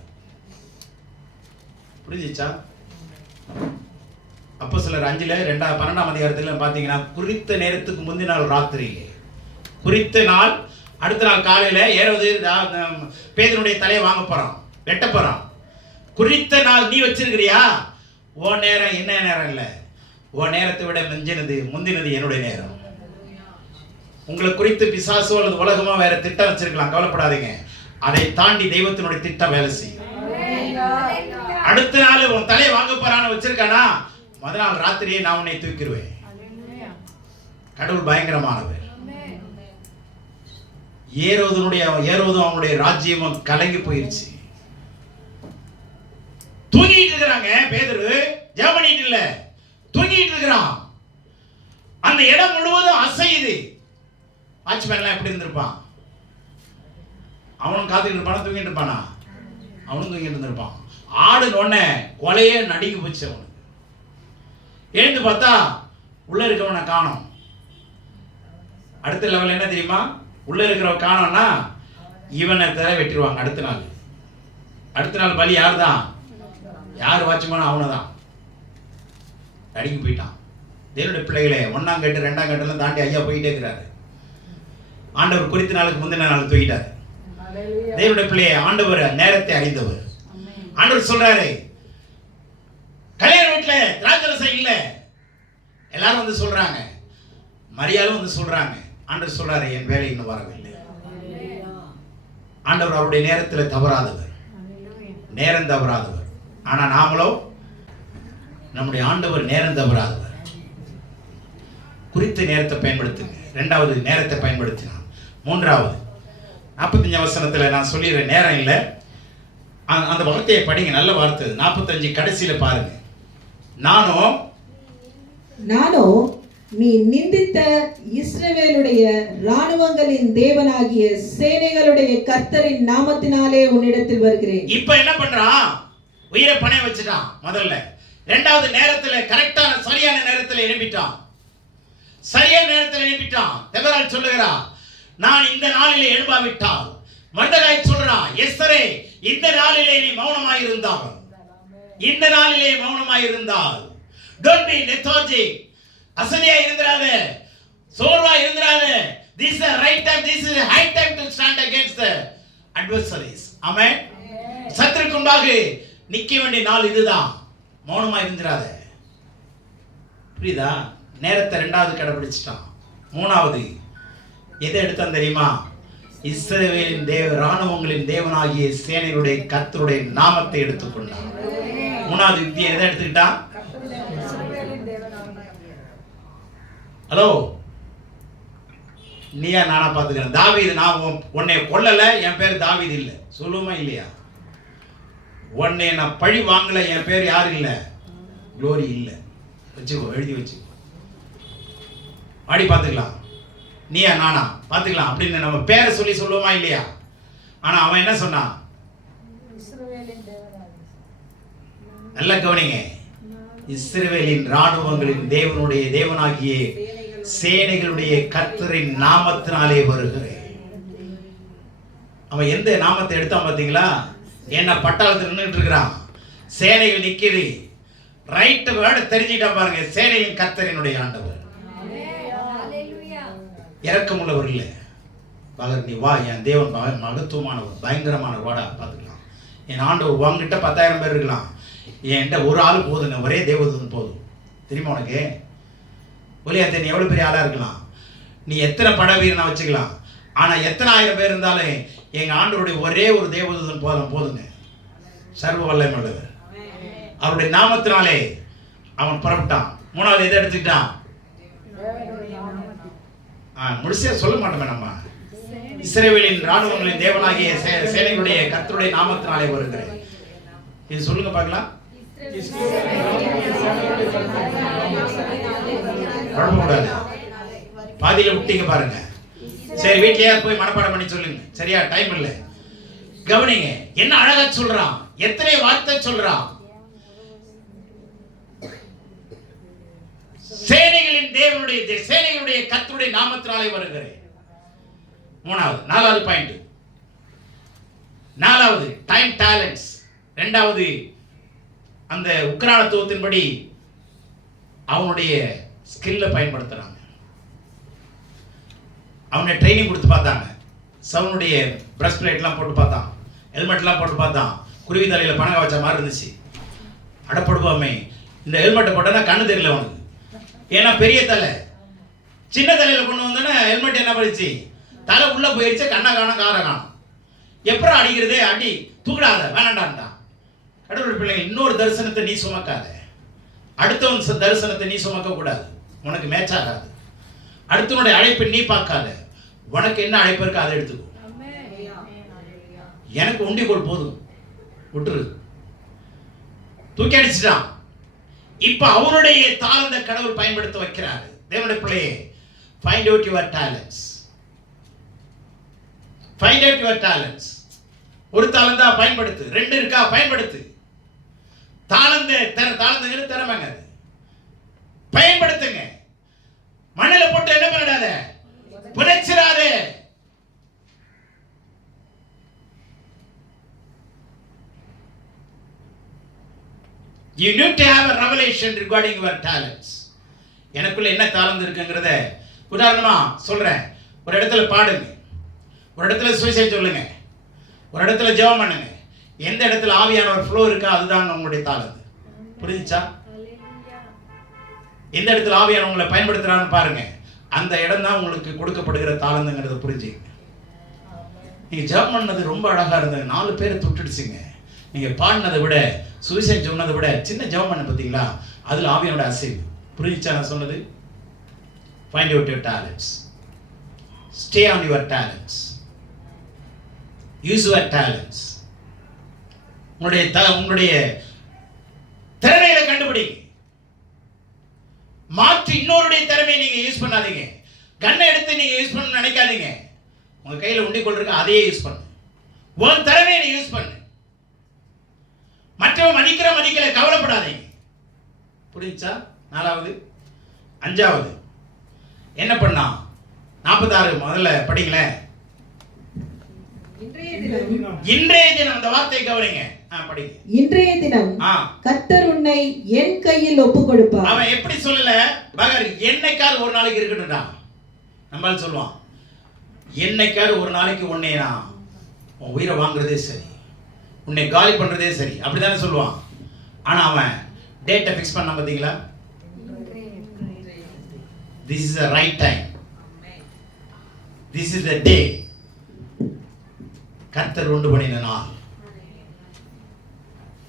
புரிஞ்சிச்சா? அப்போஸ்தலர் 5:12 அதிகாரத்தில் பார்த்தீங்கன்னா, குறித்த நேரத்துக்கு முந்தின நாள் ராத்திரியிலே, குறித்த நாள் அடுத்த நாள் காலையில் ஏறுவது பேதுருடைய தலையை வாங்க போகிறான், வெட்ட போகிறான். குறித்த நாள் நீ வச்சிருக்கிறியா? ஓ நேரம் என்ன நேரம் இல்லை, ஓ நேரத்தை விட முந்தினது என்னுடைய நேரம். உங்களை குறித்து பிசாசோ அல்லது உலகமோ வேற திட்டம் வச்சிருக்கலாம், கவலைப்படாதீங்க. அதை தாண்டி தெய்வத்தினுடைய திட்டம் வேலை செய்யும். அடுத்த நாள் உன் தலையை வாங்க போறான்னு வச்சிருக்கானா, முதல் நாள் ராத்திரியே நான் உன்னை தூக்கிடுவேன். கடவுள் பயங்கரமானவர். ஏரோதும் அவனுடைய ராஜ்யமும் கலங்கி போயிருச்சு. தூங்கிட்டு இருக்கிறாங்க. பேதுரு ஜெபம் பண்ணிட்டு இல்ல, தூங்கிட்டு இருக்கிறான். அந்த இடம் முழுவதும் அசையுது. வாட்ச்மேன்லாம் எப்படி இருந்திருப்பான்? அவனும் காத்துக்கிட்டு இருப்பானா, தூங்கிட்டு இருப்பானா? அவனும் தூங்கிட்டு இருந்திருப்பான். ஆடுனோடனே கொலையே நடுங்கி போச்சு அவனுக்கு. எழுந்து பார்த்தா உள்ள இருக்கவனை காணோம். அடுத்த லெவல் என்ன தெரியுமா? உள்ள இருக்கிறவன் காணோம்னா இவனை தர வெட்டிடுவாங்க. அடுத்த நாள் பலி யார் தான்? யார் வாட்ச்மேனோ அவனை தான். நடுங்கி போயிட்டான். தேவனுடைய பிள்ளைகளே, 1ஆம் கட்டு 2ஆம் கட்டெல்லாம் தாண்டி ஐயா போயிட்டே இருக்கிறாரு. ஆண்டவர் குறித்த நாளுக்கு முந்தின நாள் தூக்கிட்டார். தேவனுடைய பிள்ளையை, ஆண்டவர் நேரத்தை அறிந்தவர். ஆண்டவர் சொல்றாரு, கல்யாண வீட்டில் திராட்சரசம் இல்லை. எல்லாரும் வந்து சொல்றாங்க, மரியாளும் வந்து சொல்றாங்க. ஆண்டவர் சொல்றாரு, என் வேலை இன்னும் வரவில்லை. ஆண்டவர் அவருடைய நேரத்தில் தவறாதவர், நேரம் தவறாதவர். ஆனா நாமளோ, நம்முடைய ஆண்டவர் நேரம் தவறாதவர். குறித்த நேரத்தை பயன்படுத்துங்க. 2வது நேரத்தை பயன்படுத்தினான். 3வது 45 வசனத்தில் நான் சொல்லிடுறேன், நேரம் இல்லை. அந்த வார்த்தையை படிங்க, நல்ல வார்த்தை. 45 கடைசியில பாருங்க. நானோ நீ நிந்தித்த இஸ்ரவேலுடைய ராணுவங்களின் தேவனாகிய சேனைகளுடைய கர்த்தரின் நாமத்தினாலே உன்னிடத்தில் வருகிறேன். இப்ப என்ன பண்றான்? உயிரை பணைய வச்சுட்டான். முதல்ல 2வது நேரத்துல கரெக்டான சரியான நேரத்துல எழுப்பிட்டான். சரியான நேரத்தில் எழுப்பிட்டான். தெபரால் சொல்லுகிறான், நான் இந்த நாளிலே எழுப்பாவிட்டால். மர்தகாய் சொல்றான், எஸ்தரே இந்த நாளிலே நீ மௌனமாயிருந்தால், இந்த நாளிலே மௌனமாயிருந்தால், டோன்ட் பி லெதார்ஜிக், அசதியா இருந்திராத, சோர்வா இருந்திராத. This is the right time, this is the high time to stand against the adversaries. ஆமென். சத்துருக்கு முன்பாக நிக்க வேண்டிய நாள் இதுதான். மௌனமா இருந்திராத. புரியுதா? நேரத்தை 2வது கடைபிடிச்சிட்டான். 3வது எதை எடுத்தான் தெரியுமா? இஸ்ரவேலின் ராணுவங்களின் தேவனாகிய சேனைகளுடைய கர்த்தருடைய நாமத்தை எடுத்துக்கொண்டான். 3வது யுக்தியை எதை எடுத்துக்கிட்டான்? ஹலோ, நீயா நானா பார்த்துக்கிறேன். தாவீது, நான் உன்னை கொல்லல, என் பேர் தாவீது இல்லை. சொல்லுமா இல்லையா? உன்னை நான் பழி வாங்கல, என் பேர் யார் இல்லை? குளோரி இல்லை. வச்சுக்கோ, எழுதி வச்சுக்கோ. ஆடி பார்த்துக்கலாம். நீயா நானா பார்த்துக்கலாம் அப்படின்னு நம்ம பேரை சொல்லி சொல்லுவோமா இல்லையா? ஆனா அவன் என்ன சொன்னான்? நல்ல கவனிங்க. இஸ்ரவேலின் ராணுவங்களின் தேவனாகிய சேனைகளுடைய கர்த்தரின் நாமத்தினாலே வருகிறேன். அவன் எந்த நாமத்தை எடுத்தான் பார்த்தீங்களா? என்ன பட்டாளத்தில் நின்றுட்டு இருக்கிறான், சேனைகள் நிக்குது. ரைட் வேர்டு தெரிஞ்சிட்டா பாருங்க, சேனையின் கர்த்தரினுடைய ஆண்டவர். இரக்கமுள்ளவர் இல்லை. பகர் நீ வா, என் தேவன் மகத்துவமானவர், பயங்கரமானவர், வாடா பார்த்துக்கலாம். என் ஆண்டவர் உங்ககிட்ட 10,000 பேர் இருக்கலாம், என்கிட்ட ஒரு ஆள் போதுங்க, ஒரே தேவதூதன் போதும். தெரியுமா உனக்கு? ஒலியாத்த நீ எவ்வளோ பெரிய ஆளாக இருக்கலாம், நீ எத்தனை பட வீரனை வச்சுக்கலாம், ஆனால் எத்தனை 1000 பேர் இருந்தாலும் எங்கள் ஆண்டவருடைய ஒரே ஒரு தேவதூதன் போதுங்க. சர்வ வல்லமையுள்ளவர். அவருடைய நாமத்தினாலே அவன் புறப்பட்டான். 3வது எதை எடுத்துக்கிட்டான்? முடிச்சே சொல்ல மாட்டோமே நம்ம. இஸ்ரவேலின் ராணுவங்களின் தேவனாகிய சேனைகளுடைய கர்த்தருடைய நாமத்தினாலே வருகிறேன். இது சொல்லுங்க பார்க்கலாம். குழப்பக்கூடாது, பாதியில விட்டீங்க பாருங்க. சரி, வீட்லயே போய் மனப்பாடம் பண்ணி சொல்லுங்க. சரியா? டைம் இல்லை. கவனிங்க, என்ன அழகா சொல்றான், எத்தனை வார்த்தை சொல்றான். சேனைகளுடைய கர்த்தருடைய நாமத்தினாலே வருகிறேன். 3வது 4வது பாயிண்ட். 4வது டைம் டேலண்ட்ஸ். 2வது அந்த உக்ரானத்துவத்தின்படி அவனுடைய ஸ்கில்லை பயன்படுத்துறாங்க. அவனை ட்ரைனிங் கொடுத்து பார்த்தாங்க. சவுனுடைய பிரஷ் பிளேட்லாம் போட்டு பார்த்தான், ஹெல்மெட்லாம் போட்டு பார்த்தான். குருவி தலையில் பணங்க வச்ச மாதிரி இருந்துச்சு. அடப்படுவாமே, இந்த ஹெல்மெட்டை போட்டோன்னா கண்ணு தெரியல அவனுக்கு. ஏன்னா பெரிய தலை, சின்ன தலையில் கொண்டு வந்தோன்னே ஹெல்மெட் என்ன பண்ணிச்சு, தலை உள்ளே போயிடுச்சு, கண்ணை காணும் காரை காணும். எப்பறம் அடிக்கிறதே, அடி தூக்கிடாத வேணாண்டான்ட்டான். கடவுள் பிள்ளை, இன்னொரு தரிசனத்தை நீ சுமக்காத, அடுத்தவன் தரிசனத்தை நீ சுமக்க கூடாது, உனக்கு மேட்ச் ஆகாது. அடுத்தவனுடைய அழைப்பை நீ பார்க்காத, உனக்கு என்ன அழைப்பு இருக்கோ அதை எடுத்துக்கோ. எனக்கு உண்டிக்கோள் போதும், விட்டுரு. தூக்கி அடிச்சுட்டான். இப்ப அவருடைய தாளந்த கடவுள் பயன்படுத்த வைக்கிறாரு. தேவனுடைய பிள்ளையே, find out your talents. Find out your talents. ஒரு தாளந்தா பயன்படுத்து, 2 இருக்கா பயன்படுத்து. தாளந்தங்கிற திறமைங்க, அது பயன்படுத்துங்க. மண்ணில் போட்டு என்ன பண்ணிடாத, புதைச்சிடாதே. You need to have a revelation regarding your talents. எனக்குள்ள என்ன தாளந்து இருக்குங்கிறத உதாரணமா சொல்றேன். ஒரு இடத்துல பாடுங்க, ஒரு இடத்துல சுவிசேஷம் சொல்லுங்க, ஒரு இடத்துல ஜெபம் பண்ணுங்க. எந்த இடத்துல ஆவியானவர் ஃப்ளோ இருக்கா அதுதான் உங்களுடைய தாளந்து. புரிஞ்சுச்சா? எந்த இடத்துல ஆவியானவர் உங்களை பயன்படுத்துறான்னு பாருங்க, அந்த இடம் தான் உங்களுக்கு கொடுக்கப்படுகிற தாளந்துங்கிறத புரிஞ்சுங்க. நீங்க ஜெபம் பண்ணது ரொம்ப அழகா இருந்தது, 4 பேரை தொட்டுடுச்சுங்க. நீங்க பாடினதை விட, சுவிசேஷம் சொன்னதை விட சின்ன ஜெபம் பண்ண பார்த்தீங்களா, அதில் ஆவியானோட அசைவு. புரிஞ்சுச்சா நான் சொன்னது? Find out your talents, stay on your talents, use your talents. உங்களுடைய திறமையில கண்டுபிடிங்க. மாற்றி இன்னொருடைய திறமையை நீங்க யூஸ் பண்ணாதீங்க. கண்ணை எடுத்து நீங்க யூஸ் பண்ண நினைக்காதீங்க. உங்க கையில உண்டிக்கொள் இருக்கு, அதையே யூஸ் பண்ணு. உன் திறமையை நீ யூஸ் பண்ணு. மற்றவன் மதிக்கல கவலைப்படாதீங்க. புரியுச்சா? 4வது. 5வது என்ன பண்ணா? 46 முதல்ல படிங்களேன். இன்றைய தினம் அந்த வார்த்தையை கவனிங்க. படிங்க. இன்றைய தினம் கர்த்தர் உன்னை என் கையில் ஒப்பு கொடுப்பார். அவன் எப்படி சொல்லல, பகர் என்னைக்காவது ஒரு நாளைக்கு இருக்கட்டும்டா. நம்மால் சொல்லுவான், என்னைக்காவது ஒரு நாளைக்கு உன்னை நான் உன் உயிரை வாங்குறதே சரி, உன்னை காலி பண்றதே சரி, அப்படிதானே சொல்லுவான். ஆனா அவன் டேட்டை ஃபிக்ஸ் பண்ண பார்த்தீங்களா? This is the right time. This is the day. கர்த்தர் உண்டு பண்ணின நாள்.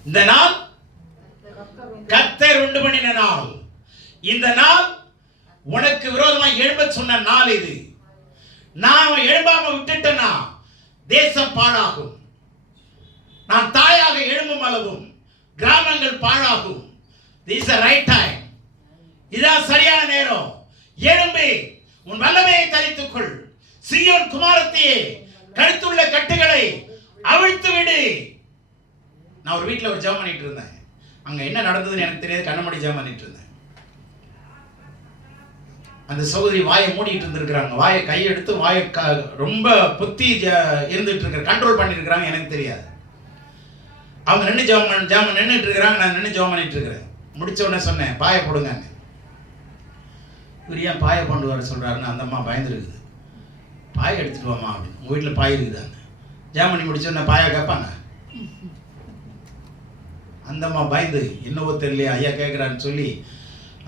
இந்த நாள் கர்த்தர் உண்டு பண்ணின நாள். இந்த நாள் உனக்கு விரோதமா எழும்ப சொன்ன நாள் இது. நான் எழும்பாம விட்டுட்டேன்னா தேசம் பாழாகும். நான் தாயாக எழும்பும் அளவும் கிராமங்கள் பாழாகும். This is the right time. இதான் சரியான நேரம். எழும்பி உன் வல்லமையை தரித்துக்கொள். சீயோன் குமாரத்தியே, கழுத்துள்ள கட்டுகளை அவிழ்த்து விடு. நான் ஒரு வீட்டில் ஒரு ஜெபம் பண்ணிட்டு இருந்தேன். அங்க என்ன நடந்ததுன்னு எனக்கு தெரியாது, கண்ணமடி ஜெபம் பண்ணிட்டு இருந்தேன். அந்த சகோதரி வாயை மூடிட்டு இருந்திருக்கிறாங்க. வாயை கையெடுத்து வாயை ரொம்ப பொத்தி இருந்துட்டு இருக்கிற, கண்ட்ரோல் பண்ணிருக்கிறாங்க, எனக்கு தெரியாது. அவங்க நின்று ஜெபம் நின்றுட்டு இருக்கிறாங்க, நான் நின்று ஜெபம் பண்ணிட்டு இருக்கிறேன். முடிச்ச உடனே சொன்னேன், பாயை போடுங்க. இவர் ஏன் பாயை கொண்டு வர சொல்றாருன்னு அந்த அம்மா பயந்துருக்குது. பாயை எடுத்துட்டு வாமா அப்படின்னு. உங்க வீட்டில் பாய் இருக்குதாங்க. ஜெபம் பண்ணி முடிச்ச உடனே பாயா கேட்பாங்க. அந்த அம்மா பயந்து என்னவோ தெரியலையா ஐயா கேட்குறான்னு சொல்லி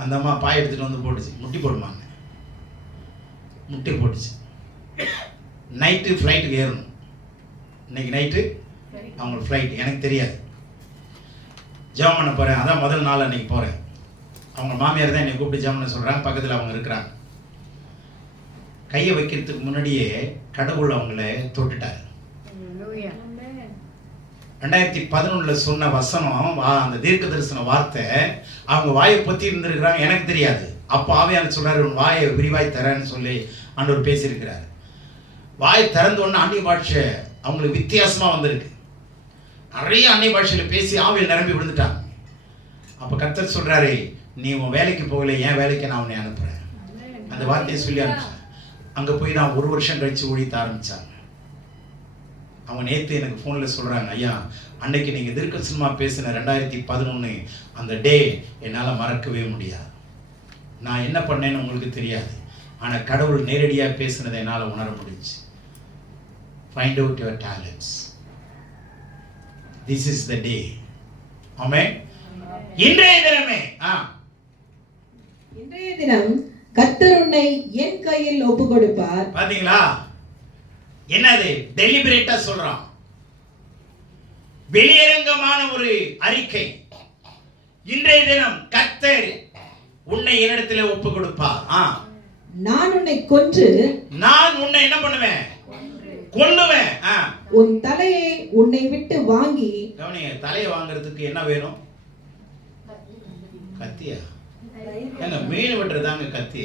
அந்த அம்மா பாய் எடுத்துட்டு வந்து போட்டுச்சு. முட்டி போடுமாங்க, முட்டி போட்டுச்சு. நைட்டு ஃப்ளைட்டுக்கு ஏறணும். இன்னைக்கு நைட்டு அவங்களுக்கு ஃப்ளைட், எனக்கு தெரியாது. ஜெபம் பண்ண போகிறேன், அதான் முதல் நாள் அன்னைக்கு போகிறேன். அவங்க மாமியார் தான் என்னை கூப்பிட்டு ஜெபம் பண்ண சொல்கிறாங்க, பக்கத்தில் அவங்க இருக்கிறாங்க. கையை வைக்கிறதுக்கு முன்னாடியே கடவுள் அவங்கள தொட்டுட்டார். 2011 சொன்ன வசனம், அந்த தீர்க்க தரிசன வார்த்தை அவங்க வாயை பொத்தி இருந்திருக்கிறாங்க, எனக்கு தெரியாது. அப்போ ஆவியானவர் சொல்றாரு, உன் வாயை விரிவாய் தரேன்னு சொல்லி ஆண்டவர் பேசியிருக்கிறார். வாயை திறந்த உடனே அந்நிய பாஷை அவங்களுக்கு வித்தியாசமா வந்திருக்கு. நிறைய அந்நிய பாஷையில பேசி ஆவியில் நிரம்பி விழுந்துட்டாங்க. அப்போ கர்த்தர் சொல்றாரு, நீ உன் வேலைக்கு போகல, என் வேலைக்கு நான் உன்னை அனுப்புறேன். அந்த வார்த்தையை சொல்லி அனுப்பிச்சேன். அங்கே போய் நான் 1 வருஷம் கழிச்சு ஊழியத்தை ஆரம்பிச்சாங்க. அவங்க நேற்று எனக்கு ஃபோனில் சொல்கிறாங்க, ஐயா அன்னைக்கு நீங்கள் தீர்க்கதரிசனமாக பேசின 2011 அந்த டே என்னால் மறக்கவே முடியாது. நான் என்ன பண்ணேன்னு உங்களுக்கு தெரியாது, ஆனால் கடவுள் நேரடியாக பேசினதை என்னால் உணர முடிஞ்சு. Find out your talents. This is the day. Amen. இன்றைய தினமே இன்றைய தினம் கர்த்தர் உன்னை என் கையில் ஒப்பு கொடுப்பார். பாத்தீங்களா? என்னது? டெலிபரேட்டா சொல்றான். வெளியரங்கமான ஒரு அறிக்கை. இன்றைய தினம் கர்த்தர் உன்னை என்னிடத்திலே ஒப்பு கொடுப்பார். நான் உன்னை கொன்று நான் உன்னை என்ன பண்ணுவேன்? கொல்லுவேன். உன் தலையை உன்னை விட்டு வாங்கி. கவனிங்க, தலையை வாங்குறதுக்கு என்ன வேணும்? கத்தியா? ஏங்க மீன் வெட்டுறதாங்க கத்தி.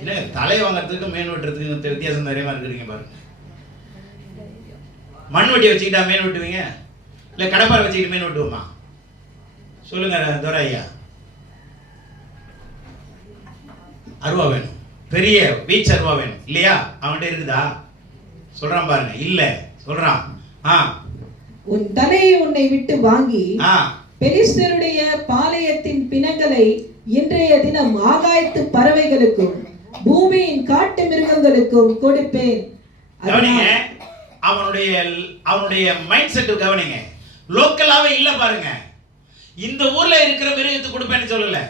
என்ன தலையை வாங்குறதுக்கு மீன் வெட்டுறதுக்கு வித்தியாசம் நிறைய இருக்கிறீங்க பாருங்க. மண் வெட்டியை வச்சுக்கிட்டா மீன் வெட்டுவீங்க? இல்லை கடப்பாரை வச்சுக்கிட்டு மீன் வெட்டுவோமா? சொல்லுங்க துரை ஐயா. அருவா வேணும், பெரிய பீச் அருவா வேணும் இல்லையா? அவன்கிட்ட இருக்குதா? சொல்றான் பாருங்க. இல்ல சொல்றான். உன் தலையை உன்னை விட்டு வாங்கி பெலிஸ்தருடைய பாளையத்தின் பிணங்களை இன்றைய தினம் ஆகாயத்து பறவைகளுக்கும் பூமியின் காட்டு மிருகங்களுக்கும் கொடுப்பேன். கவனிங்க, அவனுடைய மைண்ட் செட் கவனிங்க. லோக்கலாவே இல்ல பாருங்க. இந்த ஊர்ல இருக்கிற மிருகத்துக்கு கொடுப்பேன்னு சொல்லல.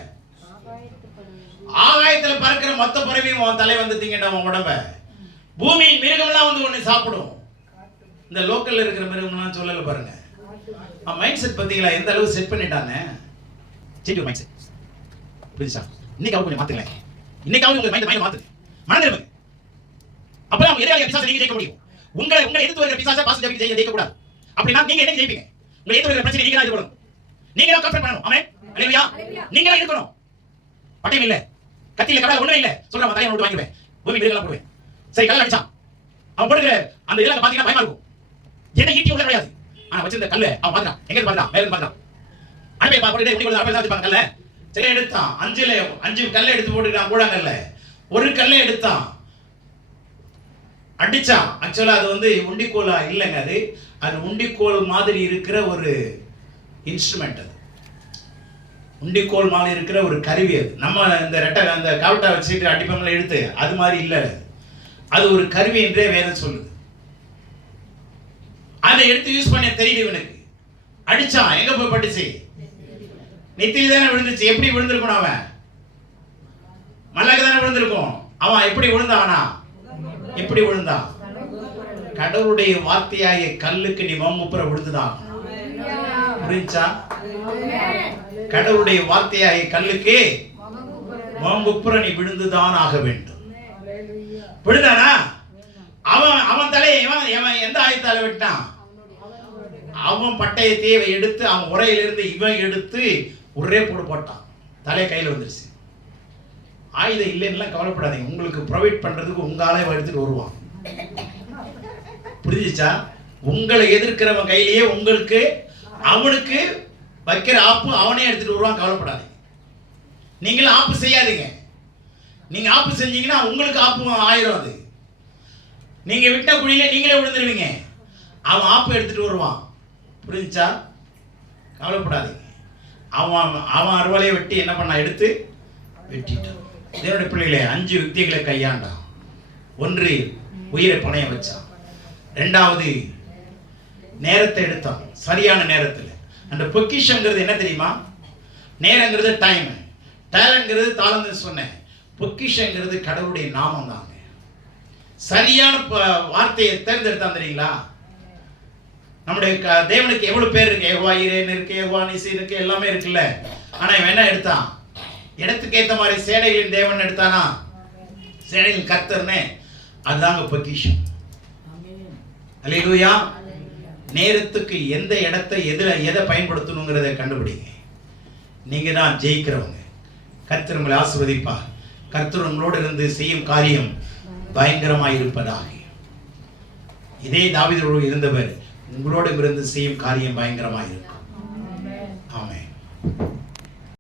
ஆகாயத்துல பறக்கிற மொத்த பறவையும் உன் தலை வந்து திங்கட்டா உன் உடம்ப. பூமியின் மிருகம்லாம் வந்து உன்னை சாப்பிடும். இந்த லோக்கல்ல இருக்கிற மிருகம்லாம் சொல்லல பாருங்க. மைண்ட் செட் பத்தீங்களா எந்த அளவு செட் பண்ணிட்டானே? Change mind set. புரியுதா? இன்னைக்கு கொஞ்சம் மாத்துங்களேன். இன்னைக்கு உங்க மைண்ட் மாத்து. மனதிருங்க. அப்பதான் உங்க எதிராளிய பிசாசை நீங்க ஜெயிக்க முடியும். உங்களை எதிர்த்து வருகிற பிசாசை பாஸ் ஜெயிக்க கூடாது. அப்படினா நீங்க என்ன ஜெயிப்பீங்க? உங்களை எதிர்த்து வருகிற பிரச்சனை நீங்க தான் எதிர்க்கணும். நீங்க தான் கன்ஃபரன்ட் பண்ணணும். ஆமென். அல்லேலூயா. நீங்க தான் இருக்கணும். பட்டையும் இல்ல, கத்தியில கடல ஒண்ணும் இல்ல. சொல்றேன் தலையை நோட்டு வாங்கிடுவேன். பூமி மிருகலாம் போடுவேன். சரி கல்ல அடிச்சான். அவன் போடுற அந்த இதெல்லாம் பாத்தீங்கன்னா பயமா இருக்கும். என்ன ஈட்டி உள்ள கிடையாது. ஆனா வச்சிருந்த கல்ல அவன் பாத்துறான். எங்க இருந்து பாத்துறான்? மேல இருந்து பாத்துறான். அடே பாப்பா இப்படி கொண்டு அப்படி வச்சிருப்பாங்க கல்ல. சரி எடுத்தான். 5 கல்லை எடுத்து போட்டுட்டான் கூடாங்கல்ல. ஒரு கல்லை எடுத்தான். அடிச்சான். ஆக்சுவலா அது வந்து உண்டிக்கோலா இல்லைங்க. அது உண்டிக்கோல் மாதிரி இருக்கிற ஒரு இன்ஸ்ட்ருமெண்ட். அது உண்டிக்கோல் மாதிரி இருக்கிற ஒரு கருவி. அது நம்ம இந்த ரெட்டை அந்த கவட்டை வச்சுட்டு அடிப்பம்ல எடுத்து அது மாதிரி இல்லை. அது ஒரு கருவி என்றே வேதம் சொல்லுது. அதை எடுத்து யூஸ் பண்ண தெரியுது இவனுக்கு. அடிச்சான். எங்க போய் பட்டுச்சு? நெத்தியில தானே விழுந்துச்சு. எப்படி விழுந்திருக்கணும்? அவன் மல்லாக்கு தானே விழுந்திருக்கும். அவன் எப்படி விழுந்தானா? எப்படி விழுந்தான்? கடவுளுடைய வார்த்தையாகிய கல்லுக்கு நீ மம்முப்புற விழுந்துதான். புரிஞ்சா? கடவுளுடைய வார்த்தையாகிய கல்லுக்கு மம்முப்புற நீ விழுந்துதான் ஆக வேண்டும். விழுந்தானா? அவன் தலையை இவன் எந்த ஆயத்தால வெட்டான்? அவன் பட்டயத்தை எடுத்து அவன் உரையிலிருந்து இவன் எடுத்து ஒரே போடு போட்டான். தலை கையில் வந்துருச்சு. ஆயுதம் இல்லைன்னா கவலைப்படாதீங்க. உங்களுக்கு ப்ரொவைட் பண்றதுக்கு உங்க ஆளை எடுத்துட்டு வருவான். புரிஞ்சுச்சா? உங்களை எதிர்க்கிறவன் கையிலேயே உங்களுக்கு அவனுக்கு வைக்கிற ஆப்பு அவனே எடுத்துட்டு வருவான். கவலைப்படாதீங்க. நீங்களும் ஆப்பு செய்யாதீங்க. நீங்க ஆப்பு செஞ்சீங்கன்னா உங்களுக்கு ஆப்பு ஆயிரும். அது நீங்க விட்ட குழியில நீங்களே விழுந்துருவீங்க. அவன் ஆப்பு எடுத்துட்டு வருவான். புரிஞ்சுச்சா? கவலைப்படாதீங்க. அவன் அறுவாலையை வெட்டி என்ன பண்ணா? எடுத்து வெட்டிட்டான். தேவனுடைய பிள்ளைகளே 5 யுக்திகளை கையாண்டான். 1 உயிரை பணைய வச்சான். 2வது நேரத்தை எடுத்தான். சரியான நேரத்தில். அந்த பொக்கிஷங்கிறது என்ன தெரியுமா? நேரங்கிறது டைம், டேலண்ட்ங்கிறது தாளந்து சொன்னேன். பொக்கிஷங்கிறது கடவுளுடைய நாமம் தாங்க. சரியான வார்த்தையை தேர்ந்தெடுத்தான். தெரியுங்களா? நம்முடைய தேவனுக்கு எவ்வளவு பேர் இருக்கு? யெகோவா ஈரேன்னு இருக்கு, யெகோவா நிசி இருக்கு, எல்லாமே இருக்குல்ல. ஆனா இவன் என்ன எடுத்தான்? இடத்துக்கு ஏற்ற மாதிரி சேனைகளின் தேவன் எடுத்தானா? சேனைகளின் கர்த்தர்னே. அதுதாங்க பொக்கிஷம். அல்லேலூயா. நேரத்துக்கு எந்த இடத்தை எதை பயன்படுத்தணுங்கிறத கண்டுபிடிங்க. நீங்க தான் ஜெயிக்கிறவங்க. கர்த்தர் உங்களை ஆசீர்வதிப்பார். கர்த்தர் உங்களோடு இருந்து செய்யும் காரியம் பயங்கரமாய் இருப்பதாக. இதே தாவீதோடு இருந்தவர் உங்களோடு இருந்து செய்யும் காரியம் பயங்கரமாய் இருக்கும். ஆமென்.